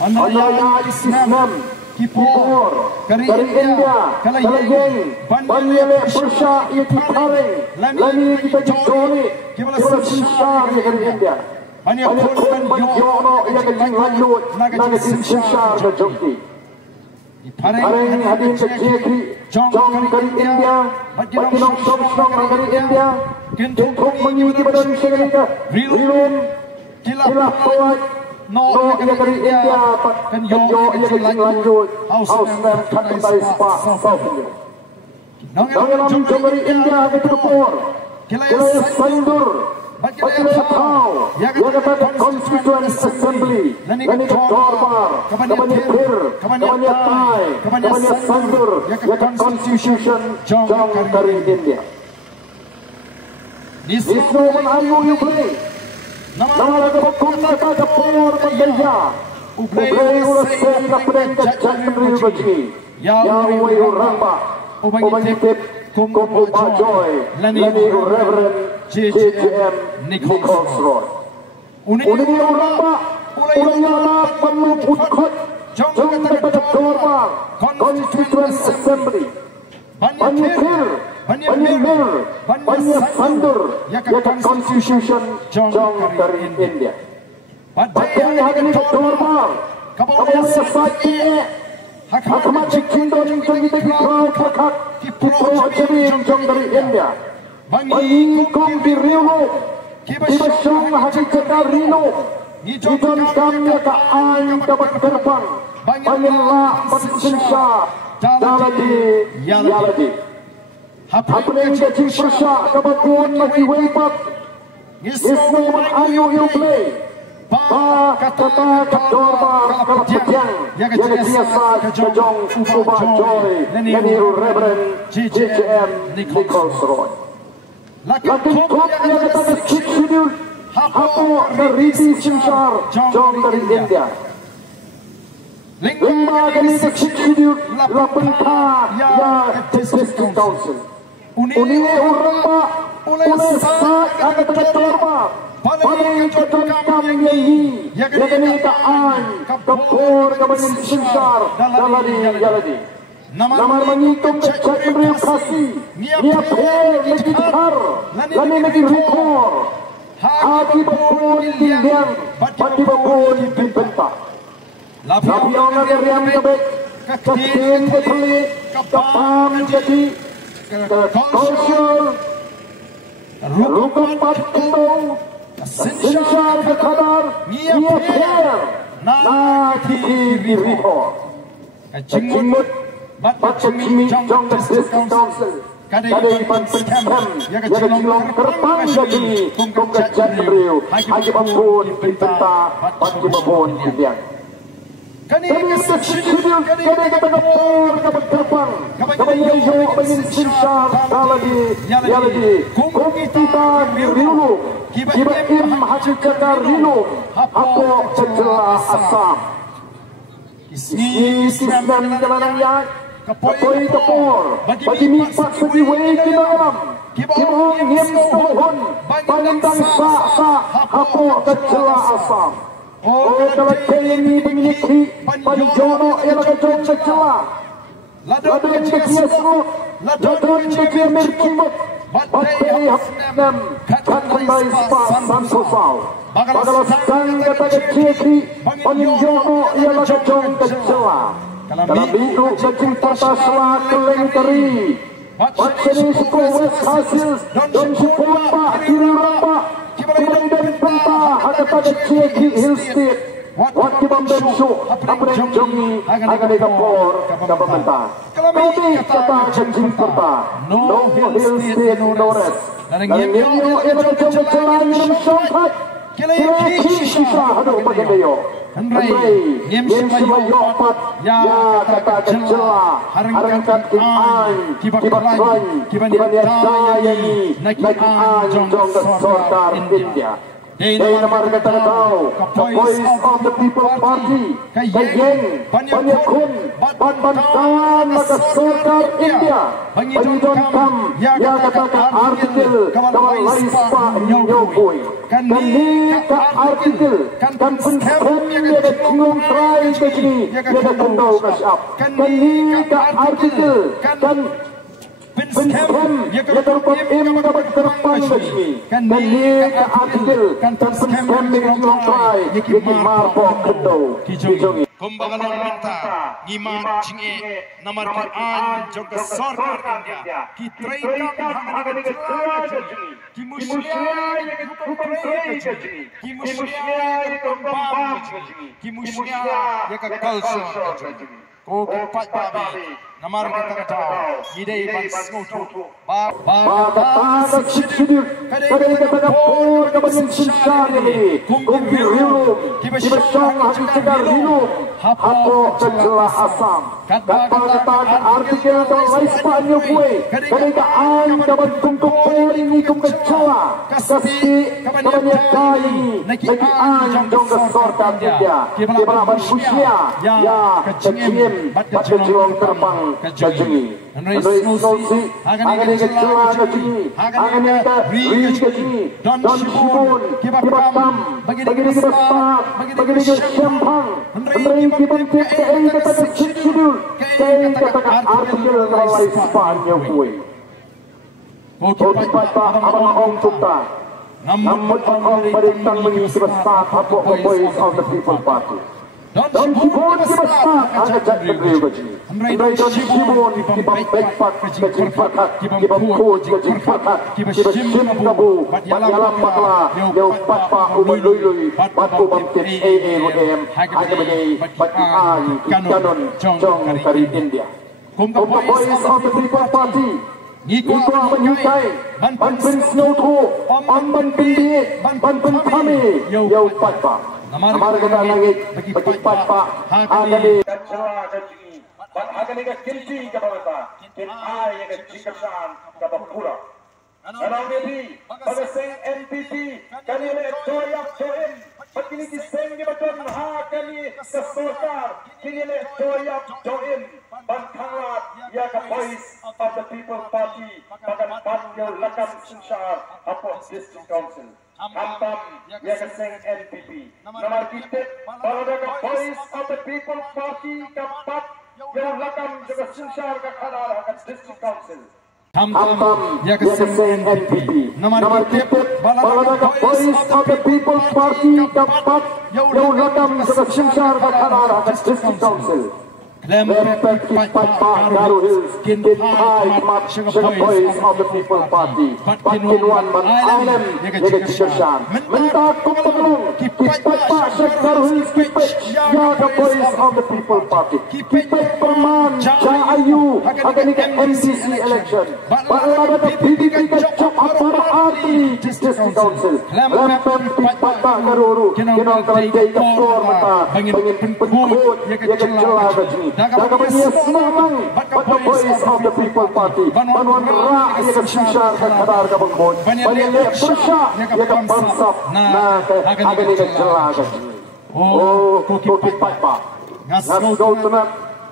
Anaya isnam kipor dari India. Kalayeng banyele persya yaki pareng. Lani kita joni. Kilauan syaru yang dari India. banyak pun banyono yang kecil lanjut naga sinsar berjoki. Pareng hadin kecil jong dari India, baginong song dari India, kentung mengikuti badan segalanya, rilum kilah kuat. No yang dari India, penyo yang kecil lanjut, Ausland Katai Spa South. Dalam jong dari India ketepur, kilai sandur. Bagaimana kau yang kata Constituent Assembly, lani ketorbar, kebanyakan pir, kebanyakan tai, kebanyakan sandur, yang kata Constitution jong dari India. Nisno menayu ublay, nama laga berkumna kata por berbeja, ublay ulas sena pendekat jangkri bagi, yang wayu ramba, ubangitip kumpu bajoy, lani Reverend JJM Nichols Roy. Uning uramba, ulay pemuput jong kata ketorbar, Constituent Assembly. Banyak sandur, yakak Constitution jong dari India. Badai hagan ketorbar, kabaya saji, hakamat cikindo jong kita kau pakat, kipro hajamin jong dari India. Bangikong di Rio, Kibasyong hakikat Rino, Ijon kami kaan dapat terbang, Bangillah bersinsya, Daladi, Yaladi. Hapeng jajing persya, kebakuan bagi webat, Isno ayu play, Ba kata kedorbar kalapetiang, Yang biasa kejong ubah joy, Leni Reverend JJM Nichols Roy. Lakin kop yang kata kecil, hapo dari sinsar jong dari India. Lima kali kecil, lapan ya District Council. Uninge uramba, ulai sak agak terba. Paling jodong kami ini, yang kini kaan kapur kebanyakan sinsar daladi. Nama mengitung kecil kasih, niat mengitar, lani rekor, hati berpun diliang, hati berpun dibentak. Lapiang negeri yang tebek, kekin ketelik, kapam jadi, kekosol, rukun patung, sinsar kekadar, niat nanti dirihor. Kecimut, Baca Kimi Jong District Council, kadai pansam, yang kecilong terbang jadi kung kejan beriu, haji bapun pinta, bagi bapun dibiang. Kani kecil, kadai kata kapur kapan terbang, kapan yayo bangin sinsar daladi, kung kita diriulu, kiba im haji kata rilu, hapo cecela asam. Islam jalan yang kapoi tepor, bagi mipat sediway ke dalam, kibong ngiem sohon, pangintang sa, hapo kecela asam. Oh, kalau ini begini, panjono yang kejong kecela, ladon kecil serut, ladon kecil merkimut, badai hapnam, kandai san sosau. Bagaimana sang kata kecil, panjono yang kejong kecela. Dalam itu kecil tata selak kelengkeri, Batseni sekolah hasil dan sekolah kiri rampak, kibang dari pentah kata kecil hill state, waktu membentuk apa yang jongi akan dikapor dapat mentah. Kami kata kecil pentah, no hill state no rest. Dan yang kecil kecil yang songkat, kira kisah aduh bagaimana? Henry, ngiem selayo pat, ya kata kecela, harangkat kian, kiban yai, nakian jong sortar India. Dari nomor kata tahu, the voice of the people party, kayeng, banyakun, bantan maka sortar India, banyak kam, ya katakan artikel, kawan laispa nyokui, kani ka artikel, kan pensem ya kecilung try begini, ya kandau kasyap, kani ka artikel, kan Pinskem ya terupam im dapat terpang begini. Kan dia ke artikel kan pinskem dengan jelongkai yaki marpo kendo kijongi. Kumbaga minta ngima jinge namar ke an joga sarkar India ki traikam hangani ke jini ki musya ya ke komprei jini ki musya ya ke bam jini ki musya ya ke culture jini ko ki pat babi namar ke takatau idei ban smotu ba sidir kadai kata por kabayan sinsar ini kumbi rilu ki besyang hakikar rilu hapo celah asam kata artikel atau laispannya kue kadai kaan dapat tungkuk ini kum kecewa kasih kabanyak kai naki an jong kesorkan dia kibala manusia ya kecim baca jelong terbang kejengi Andai snosi akan dikecelah kejengi akan kejengi don shibun kibakam bagi dikestak bagi dikesempang Andai kibantik kei kata kecil kei kata artikel laispannya kue Kota abang Tukta namun abang berikan mengisi besar hapok voice of the people party dan Shibun kibastak angkat negeri begini Andai dan Shibun kibam baikpat kejing pakat kibam kuj kejing pakat kibashim kabu yalam pakla yau patpa umulului batu bangkit AAUM hagabani bati an kanon jong kari India Kota voice of the people party Iko menyukai ban pin snow tu ban pindi ban pin kami yau patpa namar kata langit bagi patpa agani kacau kacau agani ke kinti ke bawah kin ai ke jikasan ke bawah kalau jadi pada seng NPP kali ini toyak toim begini kiseng di beton ha kali kesorkar kini ini toyak toim Bangkalat ya ke voice of the people party bagan patyo lakam sinsar apo district council Hampam ya ke seng NPP nomor kita pada ke voice of the people party kapat ya lakam juga sinsar ke kanal ke district council Hampam ya ke seng NPP nomor kita pada ke voice of the people party kapat ya lakam juga sinsar ke kanal ke district council Lempet patpa Garu Hills, kin high mat sugar boys of the people party. Pakin wan man island, yaga chikashan. Mentak kumpulong, kipet patpa Garu Hills, kipet yaga boys of the people party. Kipet perman, cha ayu, agani ke MCC election. Balada ke PDP ke chop apara arti district council. Lempet patpa Garu, kinong kalay ke por mata, bangin penkut, yaga celah bajni. Dakamanya senang baka voice of the people party Banuan ra ya ke shisha ke kadar ke bangbon Banyak persya ya ke bansap na ke agani ke jelah ke Oh koki patpa Ngasgau tenat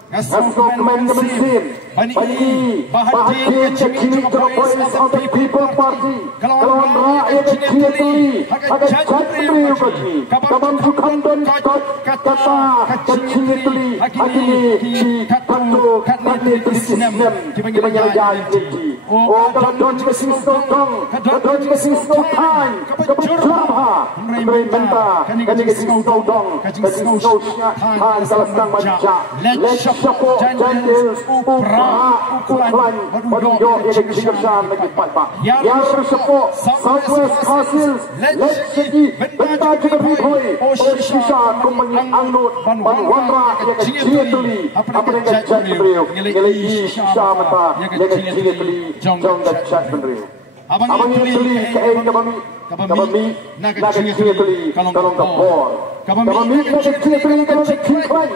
Ngasgau kemen-kemen Bani bahagia kini ke voice of the people party Kelawan ra ya ke kini tuli Agak jatri ukaji Kabam sukan dan kata kecini tuli Agini katu katni tulisinem Kibanyayay kiti Oh kadon kasing stokong Kadon kasing stokan Kabajurha Mray benta Kani kasing stokong Kasing stokong Han salasang manca Lesyapo jandils Upra Ukulan Maduyo Yang dikirsan lagi patpa Yang sepo Southwest Hasil Lesyaji Benta juga bihoi Oh shisha Kumangin angnut Banwanra Yang kecini tuli Apa yang kecil beliau Ngelai shisha mata Yang kecini tuli Jong kecil beliau Abang ini tuli Kain kabami Nak kecini tuli Kalong kapor Kabami nak kecini tuli Kalong keklan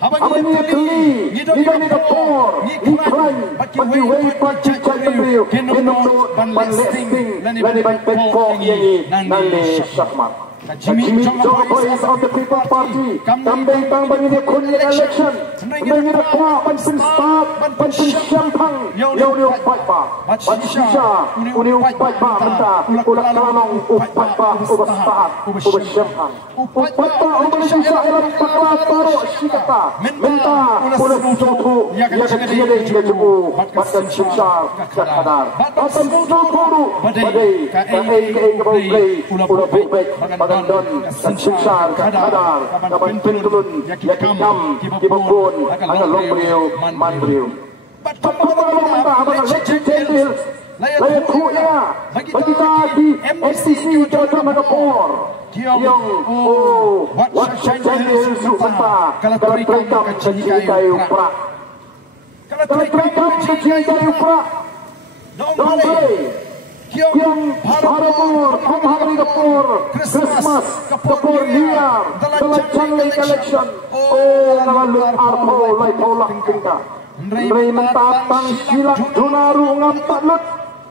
Abang ini tuli Nidang ni kapor Niklan Bagi waipat kecil beliau Kenok Ban listing Lani ban pekok Yang Nani syakmat Jimmy Jong Boys of the People Party kambing tang bagi dia kun election bagi dia kuat pensin start pensin siampang yau upat ba batsisha uni upat ba menta ulak kalong upat ba ubah start ubah siampang upat ba ubah sisa elam takwa taro sikata menta ulak sutu ya kecil dia jebu batkan sisa kadar batkan sutu badai kae kebolai ulak bubek Bagandon, Sensar, Kadar, Kaban Pentulun, Yakikam, Kibabun, Agak Lombriu, Mandriu. Layak kuya, bagi tadi MCC Jawa Magapur. Yang what changes Sukanta, kalau terikam kecintai uprak. Kalau terikam kecintai uprak, don't play. Yang Harapur, Hari Kapur, Christmas, Kapur Liar, dalam Changlei Collection. Oh, lalu Arpo, lai tolak kita. Rei mentatang silat Donaru ngampat lut.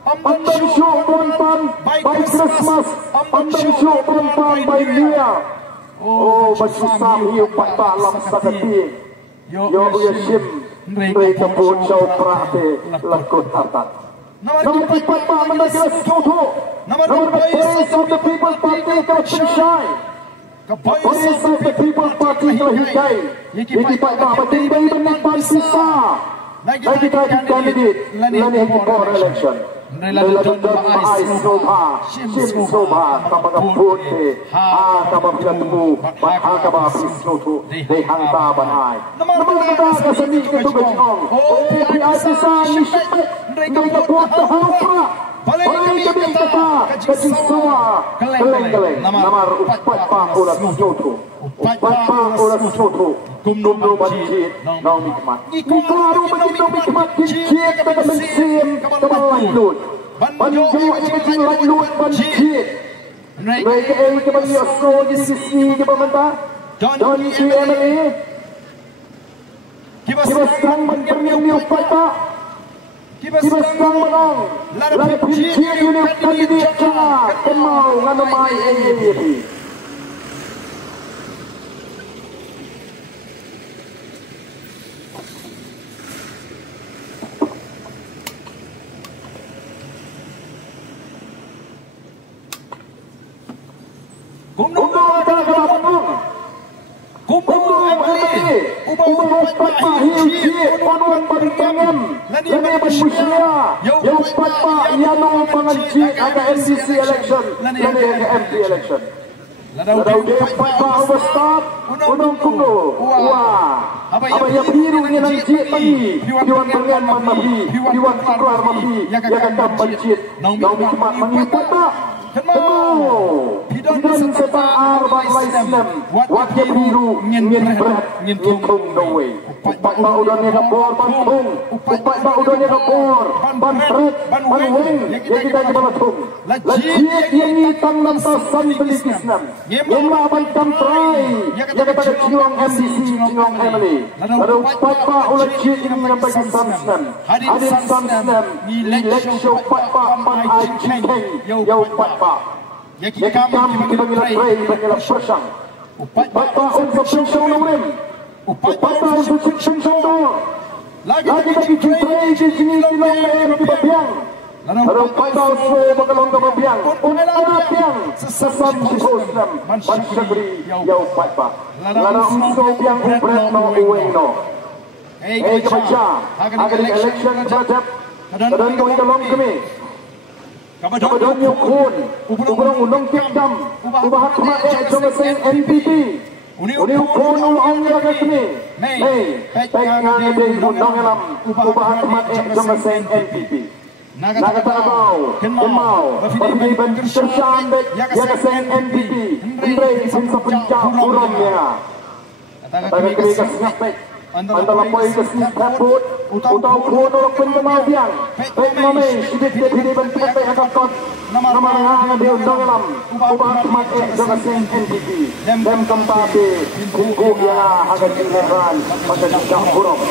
Pandai syuk bonpan, by Christmas. Pandai syuk bonpan, by Liar. Oh, bersusah hiup patah lam sakati. Yo Yashim, Rei Kapur Chow Prate, lakut hartat. Nomor 4 Pak Mendagri Soto. Nomor 5 of the People Party Collection Shine. Voice of the People Party Collection. Iki Pak Batin Bayi Benih Pansisa. Lagi tadi candidate Lani for election. Lalaton Maai Snobha. Shim Snobha. Kapagapun Kapagapun Kapagapun Soto. They hangta banai. Nomor 2 Kasani Ketubajong. PII Sang Nishmet. Mereka buat tahapra. Balik kami kata kecil semua. Keleng-keleng. Namar upat pak ulat soto. Upat pak ulat soto. Kumdum banjir. Nau mikmat. Ikaru banjir mikmat. Kicik kepada bensin. Kepada lanjut. Banjir kecil lanjut banjir. Mereka ini kepada Yosro. Jisi kepada John PMA. Kibasang mengerni upat pak. Kibasang menang. Lalu pinjir unit kandidat cara kemau nganamai AAP. Kumdum Ubah patpa hiu onon berkengem lani bermusya yang patpa yano pengaji aga MCC election lani aga MP election ladau dia patpa ubah start onon kundo wah apa yang biru ni nanti pagi diwan pengen mamabi diwan keluar mamabi yang akan mencit nau mikmat mengipat Pidon sepaar balai Islam wakil biru ngin berat ngin tung dawai upat ba udangnya kapor bantung upat ba udangnya kapor ban berat ban weng yang kita coba tung lajit yang tang nampasan beli Islam yang laban trai yang kata ciong MCC ciong Emily lalu upat ba ulajit yang menyampaikan Islam hadir Islam election upat ba ban ai cinteng ya upat ba yang kami bagi persang upat ba untuk pensong nomem upat ba untuk pensong nomor lagi bagi trai di sini di lomem babiang lalu upat ba untuk bagalong babiang unalapiang sesam Islam mansagri ya upat ba lalu untuk yang ubret no uweng no kebaca agar election terhadap dan kami kami Kabadon yung kun, ubrong unong tikdam, ubahat kumae sa sen NPP. Uni yung kun ulong yaga kami. May, pek nga nabay unong alam, ubahat kumae sa sen NPP. Nagatabaw, kemau, pagbiban kersyahan yaga sen NPP. Andre sa punca urong niya. Tagay kami kasngapay. Antara poin kesini kaput, utau kuno penjemahian. Baik mami, sibuk jadi bentuk akan kot. Nama yang dia undang dalam ubah mat jangan sen NPP. Dem kembali kuku yang akan dileran pada jam buruk.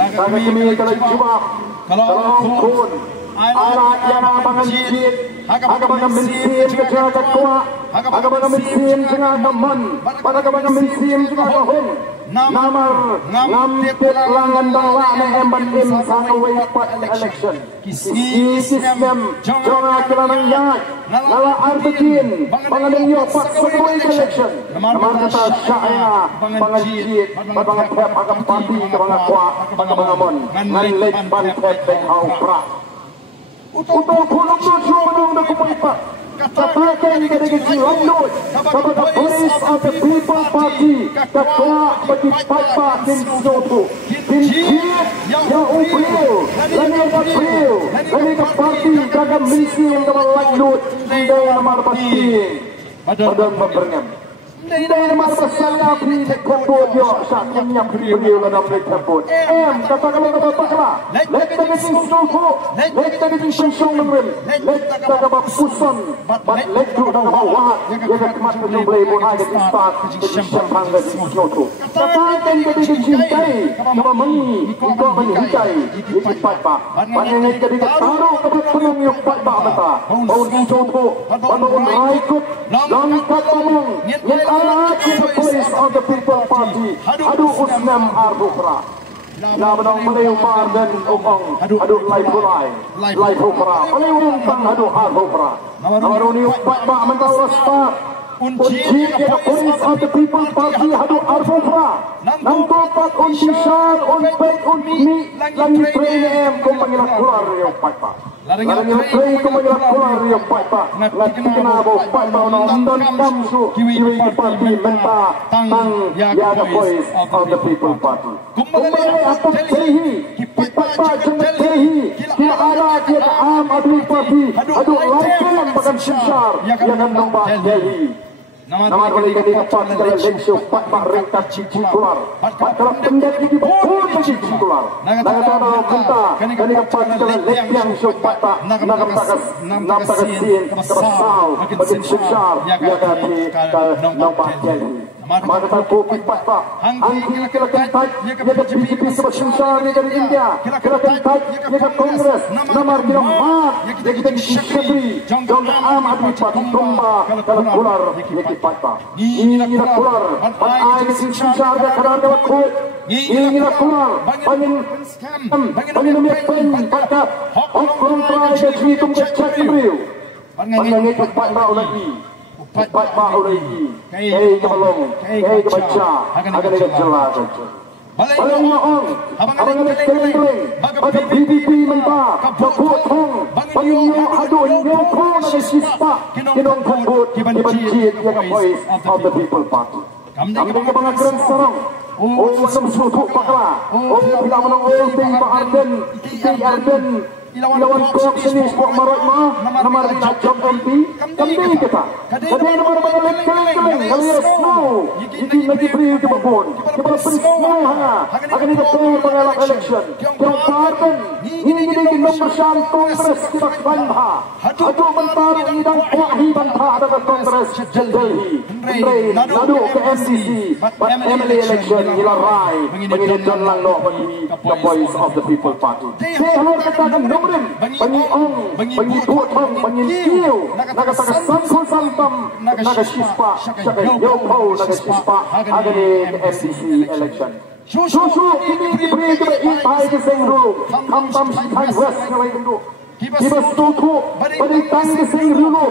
Kami kalau jawab kalau kun Alat yang abangan jid, abangan mensim kerja ketua, abangan mensim tengah teman, abangan mensim tengah tahun. Namar ngam langan bangla memban im sanaway pat election. Kisi sistem jangan kelanang yat, nala artikin, bangan yo pat sanaway election. Namar kata syaya, bangan jid, bangan pep agam parti, bangan kuat, bangan mon, ngan lek ban pep bekau pra. Untuk pulung semua nak kumpulkan. Katakan kepada landut kepada Voice of the People Party ketua bagi Papa King Soto Pinjit yang April lagi ke parti jaga misi yang kepada landut dari nomor pasti pada memberngam dari nomor pasalnya beri nekobot yo sakitnya beri dalam nekobot katakan kepada Pakla let the King Soto let the King Soto let the Bapusan but let to the bawah yang kemat menjumpai boleh di start di sempang di Soto katakan kepada cintai kepada mengi untuk mencintai di Pakpa banyak yang jadi taruh kepada penunggu Pakpa mata bau di Soto bau raikut langkat omong yang alat the Voice of the People Party adu usnam arbukra na benang melayu dan omong adu lai hukra melayu tang adu arbukra nawaruni Pakpa mentau start Unji the Voice of the People Party adu arbukra nampak unsisar unpek unmi langi preem kumangila keluar yo Pakpa langi preem kumangila keluar yo Pakpa lagi kenabo Pakpa nonton kamsu kiwi parti menta tang ya the Voice of the People Party kumbali apa tehi Pakpa jeng tehi dia ala dia am adu parti adu laikan bagan sisar yang nombak Delhi nama boleh jadi kepat dalam leksio Pakpa ringkat cici keluar dalam pendet di betul cici keluar naga tahu kita kini kepat dalam leksio Pakpa naga sin kersau bagi sisar yang ada nombak Delhi maka tahu Pakpa angki kira kentai dia BJP sebab sisar dari India kira kentai dia Kongres nama kira mat dia kita disebut jong am adu parti domba kalau keluar Pakpa ini nak keluar ai di sisar dah keluar kuat ini nak keluar bangin pen Pakpa hukum terakhir di tunggu cek beliau bangin Pakpa lagi Pakpa lagi kebalong kebaca agar dia jelas Balang maong, abang nak keling-keling, bagi PDP mentah, berpotong, bagi adu nyokong dari sispa, kinong kumbut, dibanjir yang Voice of the People Party. Kami kebangan keren sarang, macam suku Pakla, bila menang ting Pak Arden, ilawan kok sini sport marat mah, nama kita Jom MP, kami kita, kami nama banyak keling-keling, kalau ya snow, ini lagi beri ke babon, kita beri snow hanya, akan kita turun mengelak election, Jom Arden, ini nombor syam Kongres kita bantah, adu bentar idang kuahi bantah dengan Kongres Delhi, lalu ke MCC, MLA election ilarai, mengingat John Langlo bagi the Voice of the People Party. Kalau katakan nombrin, bagi ong, bagi potong, bagi kiu, naga samsul sampam, naga sispa, naga yopau, naga sispa, agar di MCC election. Susu ini diberi kepada Kiseng Rulu, Kamtam Sitan West kalau itu. Kibas tuku, berikan Kiseng Rulu.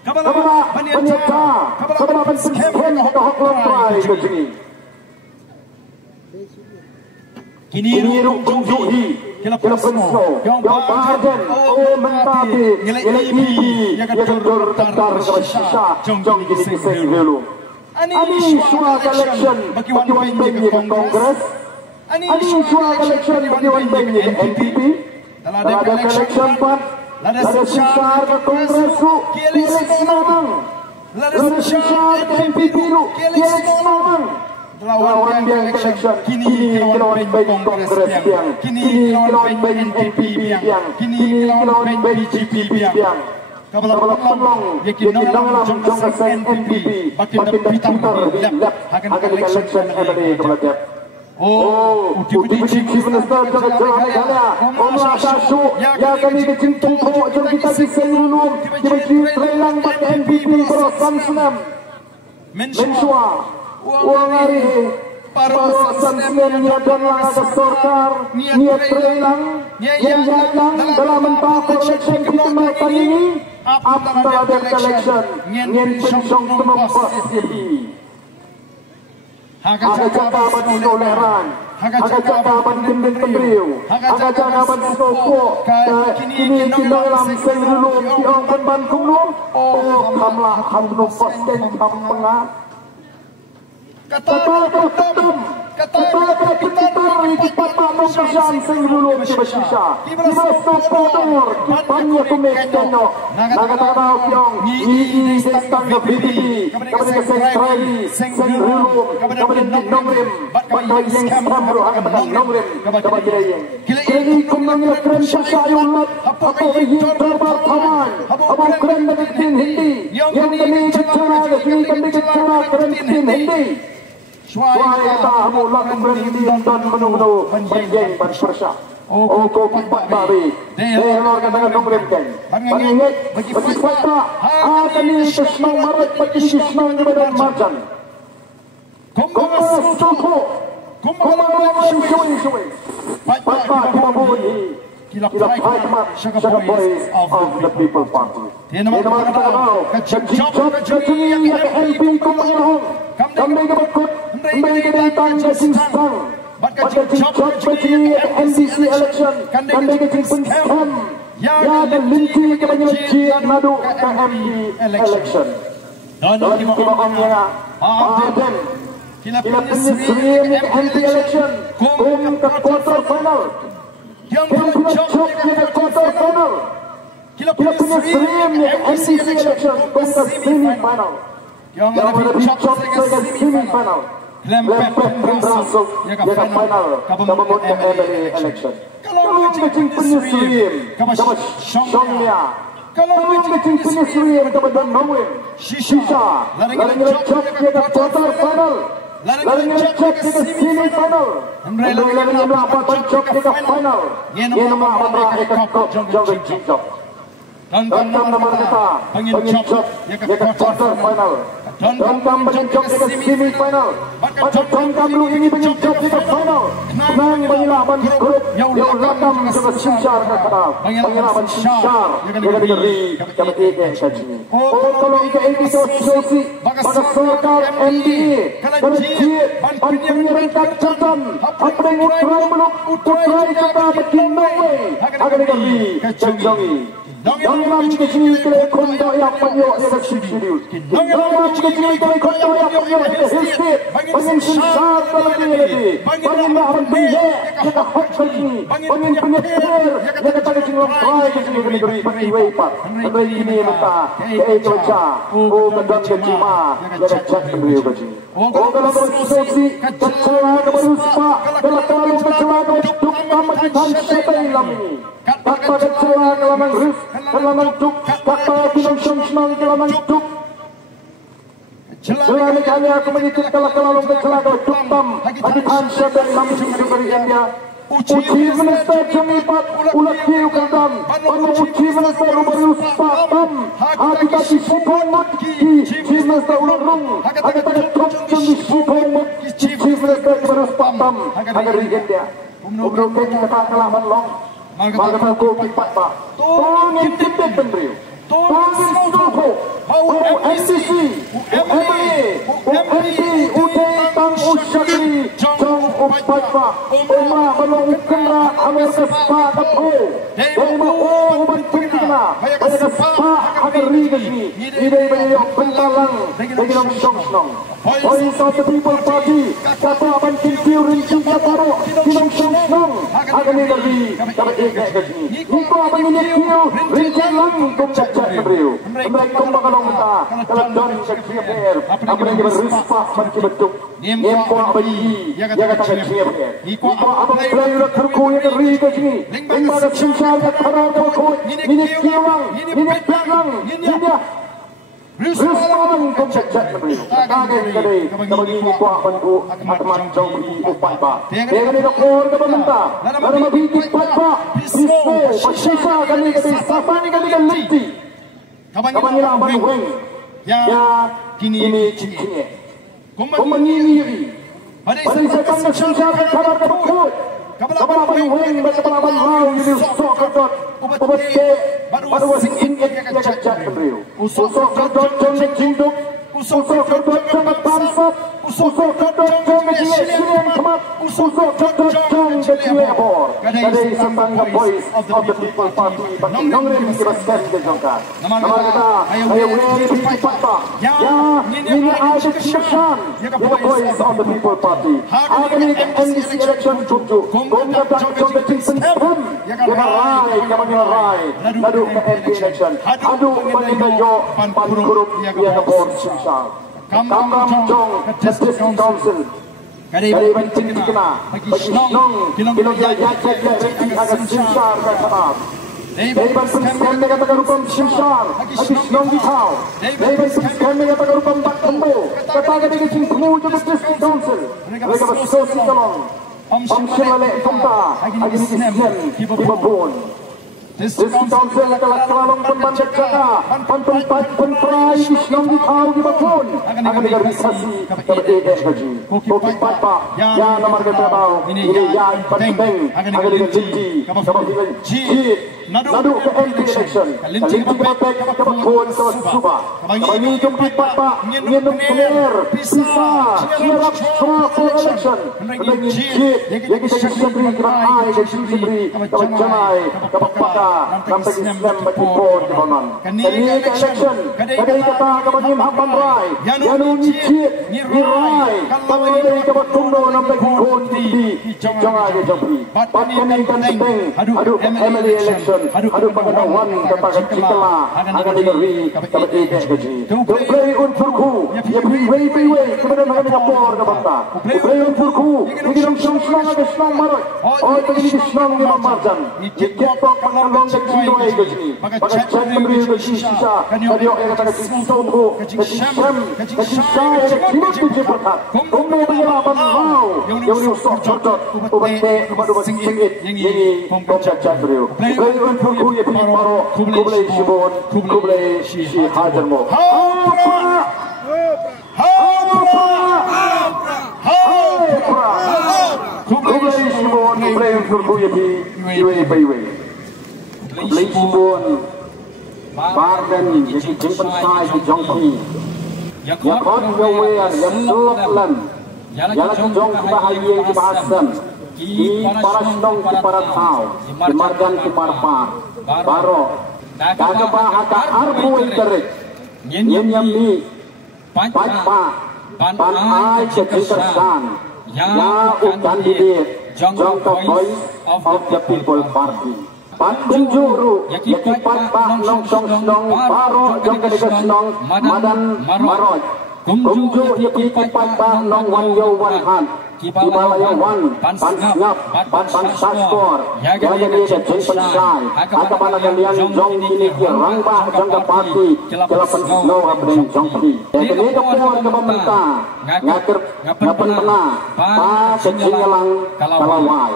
Kepada penyerta, kepada pensisken atau hak lompai ke sini. Kini rukun kila Presno, yang Barden, mentati, ngelaki, yang kedor terdar kepada sisa, jong gini Kiseng Rulu. Ani suara election bagi Wan Beng ke Kongres. Ani suara election bagi Wan Beng ke NPP. Ada election pan, ada sisar ke Kongres tu, kilis nomang. Ada sisar ke NPP tu, kilis nomang. Lawan Beng election, kini Wan Beng Kongres yang, kini Wan Beng NPP yang, kini Wan Beng GPP yang. Kabel pelong, yakin dalam jongkasan NPP, bakin Peter di lap, akan election MLA kepada Uti-uti Minister jaga jalan negara. Omlah Dasu yang kami kecintung kau jom kita disengulung. Tiba-tiba Thailand mat MVP berosan senam. Mensua uang hari berosan senam dan langkah sorkar niat Thailand yang datang dalam mentah election kemarin ini. After the election, nyen pensong penumpang SCP. Aga jaga ban toleran, aga jaga ban dinding pendriu, aga jaga ban soko. Kini dalam sebelum tiang ban kumlum, kamlah hamnu pasten kampanga. Kata kita kita pamong kesan sebelum bersisa. Kita soko dor, banyak kumek teno. Naga tahu tiang ini tentang BDB, kepada sentrali, sebelum kepada nomrim, pada yang sambil kepada nomrim, kepada yang. Kini kumangnya keren syayulat, apa ini terbar taman, apa keren dari Hindi, yang kami bicara, kami bicara keren Hindi. Suai tahu laku berhenti dan menunggu penjeng berpersa. Kau kipat babi. Delor dengan nomor ken. Bangit bagi fata. Akan ini senang marat bagi senang kepada marjan. Kumpul suku. Kumpul suwi. Papa kumpul. Kila Paimat Sugar Boys of the People Party. Tiada masalah. Kecil yang MP kumpulan. Kami berikut. Kembali ke datang ke Singstang. Pada job begini NDC election. Kami ke Singstang. Ya dan linti ke penyelidikan madu ke MP election. Dan tiba orangnya Aden. Kila penyelidikan ke MP election. Kum ke quarter final. Yang job ke quarter final. Kila penyelidikan ke NDC election. Kum ke semi final. Yang lebih job ke semi final. Lempet berasuk yang final kabut MLA election. Kalau macam penyusuin, kabut Songnya. Kalau macam penyusuin, kabut Nomwin. Shisha. Lalu job ke quarter final. Lalu job ke semi final. Lalu apa job ke final. Yang nama ke job. Dan nama kita pengin job ke quarter final. Dan kami job ke semi final. Dan kami ini job ke final. Nang pengilapan grup yang rakam dengan Shisar kata. Pengilapan Shisar yang diberi kami tiga kaji. Kalau ke edisi sosiasi pada sorkar MDA berjit panjang kacatan apa yang utrai kata berkinoi agar diberi kajongi. Dalam kecil kondo yang penyok yang subsidius. Dalam kecil kondo yang penyok yang hisip. Bangin Shisar terlebih lebih. Bangin lahan binghe yang hak kecil. Bangin penyetir yang kata kecil try kecil yang diberi pakiwai pak. Sampai ini minta kaya kebaca. Kedang kecima yang cak kembali kecil. Dalam konstruksi kecewa keberuspa. Dalam kecewa keberuspa. Amat ditansipai lami. Kata kecewa kelaman rus. Kelaman tuk. Kata kinong senang kelaman tuk. Selama kami aku menyitir kalau kecewa tuk tam. Adikan sedang langsung diberi India. Uji minister jemipat ulat kiu kandam. Uji minister ubarus patam. Kita disipon mut. Uji minister ulat rung. Kita tuk disipon mut. Uji minister ubarus patam. Agar India. Umroken kata kelaman long. Maka aku kipat pak. Tungin titik pendriu. Tungin suku. UMCC. UMA. UMP. UDE tang usyakri. Jong umpat pak. Umah belum kena amal kespa kapu. Dema umat kena. Pada kespa agar rigasi. Ide beliau bentalang. Dengan song-song. Voice of the People Party. Kata aban kintiu rinci kataro. Dengan song-song. Agar negeri. Dapat ikat kesini. Niko aban kintiu rinci lang. Kumcak-cak kebriu. Mereka kumbakalong ta. Kalau don kecil apa yang beruspah macam betul. Niko aban ini. Yang kata kecil. Niko aban pelayu terku yang ri kesini. Lembaga Shisar yang terang terku. Ini kiwang. Ini pelang. Ini Respon komcek beliau. Kaget kadai kabagi kuah bantu atmat jauh di upat ba. Dengan ini kor ke pemerintah. Lalu mabiti patba. Bisno pasisa kali kadai safani kali lenti. Kabagi lah baru weng. Ya kini cikini. Komangini. Bari setan nasisar kabar kabut. Kabala baru weng kabala baru ini sok kedot. Ubete baru singin kecak beliau. Usok kedot jone jinduk. Usok kedot jone bansat. Usok kedot jone sinian kemat. Usok kedot jone lebor. Kadai sembang the voice of the people party. Bagi nongren kibaskan ke jongkar. Nama kita ayo weri patba. Ya ini ada kisahkan. The voice of the people party. Agani NDC election tuju. Kongkata jone jinsen pun. Rai kabagi rai. Lalu ke MP election. Adu panikayo pankurup yang bor susah. Kamram jong Justice Council. Kadai banting kena. Bagi nong kilong ya agak susah berkata. Dari banting kena kata rupam susah. Bagi nong ditau. Dari banting kena kata rupam tak tembo. Kata kadai kecing kemu Justice Council. Mereka bersosi tolong. Omsil lelek tumpa. Agi Islam kibabun. District Council kalong pembantu jaga, pentempat penperai Islam di kau di bakun, akan digabisasi kepada gaji. Koki patba, ya nomor keberapa? Ini ya penting, akan digaji. Kemudian jid, nadu ke MP election, kalinti batek ke bakun ke subah. Kami jumpa patba, nyenum keler, bisa, siap semua election. Kemudian jid, yang kita sembri kerai, kita sembri kebacamai, kebapak. Sampai Islam bagi pon di konon. Kini election, kadai kata kebagian hampan rai, yanu nyicit, nirai, kalau ini kebat tunggu nampak pon di jangan ada jampi. Bat kini penting, adu MLA election, adu pengetahuan kepada kita akan diberi kepada gaji. Beri unsurku, ya beri kepada mereka kapor kebata. Beri unsurku, ini langsung senang ada senang marah. Oh begini senang di marjan. Jika kalau long kecil lagi begini, maka chat memberi gaji sisa. Tadi orang kata gaji satu, gaji sam, gaji saya lima tujuh perkat. Kemudian penjelapan mau yang diusah cocok, ubate ubate singit ini pembaca beliau. Beri untukku ya paro, kublai sibon, kublai si hajarmo. Kublai sibon, kublai untukku ya iwe. Kublai sibon, barden jadi jempan sai di jongki. Yang kau gawean, yang seloklan, yang jong kebahagiaan kebahasan. Di parasdong di paratau, di margan di marpa, baro, kagabahaka arbu interik, nyemnyami, patpa, panai kecerdasan, ya candidate, jong the voice of the people party. Pandung juru, yaki patpa nong song nong baro jong kedegasnong madan maroj. Kumju yaki patpa nong wanyo wanhan. Himalaya wan, pansngap, pansaskor, jadi dia jempan atau pada kalian jong ini kirangba jangka pati, kelapan snow abren jongpi. Jadi dia keluar ke pemerintah, ngapen pernah, pas kecil lang kalawai.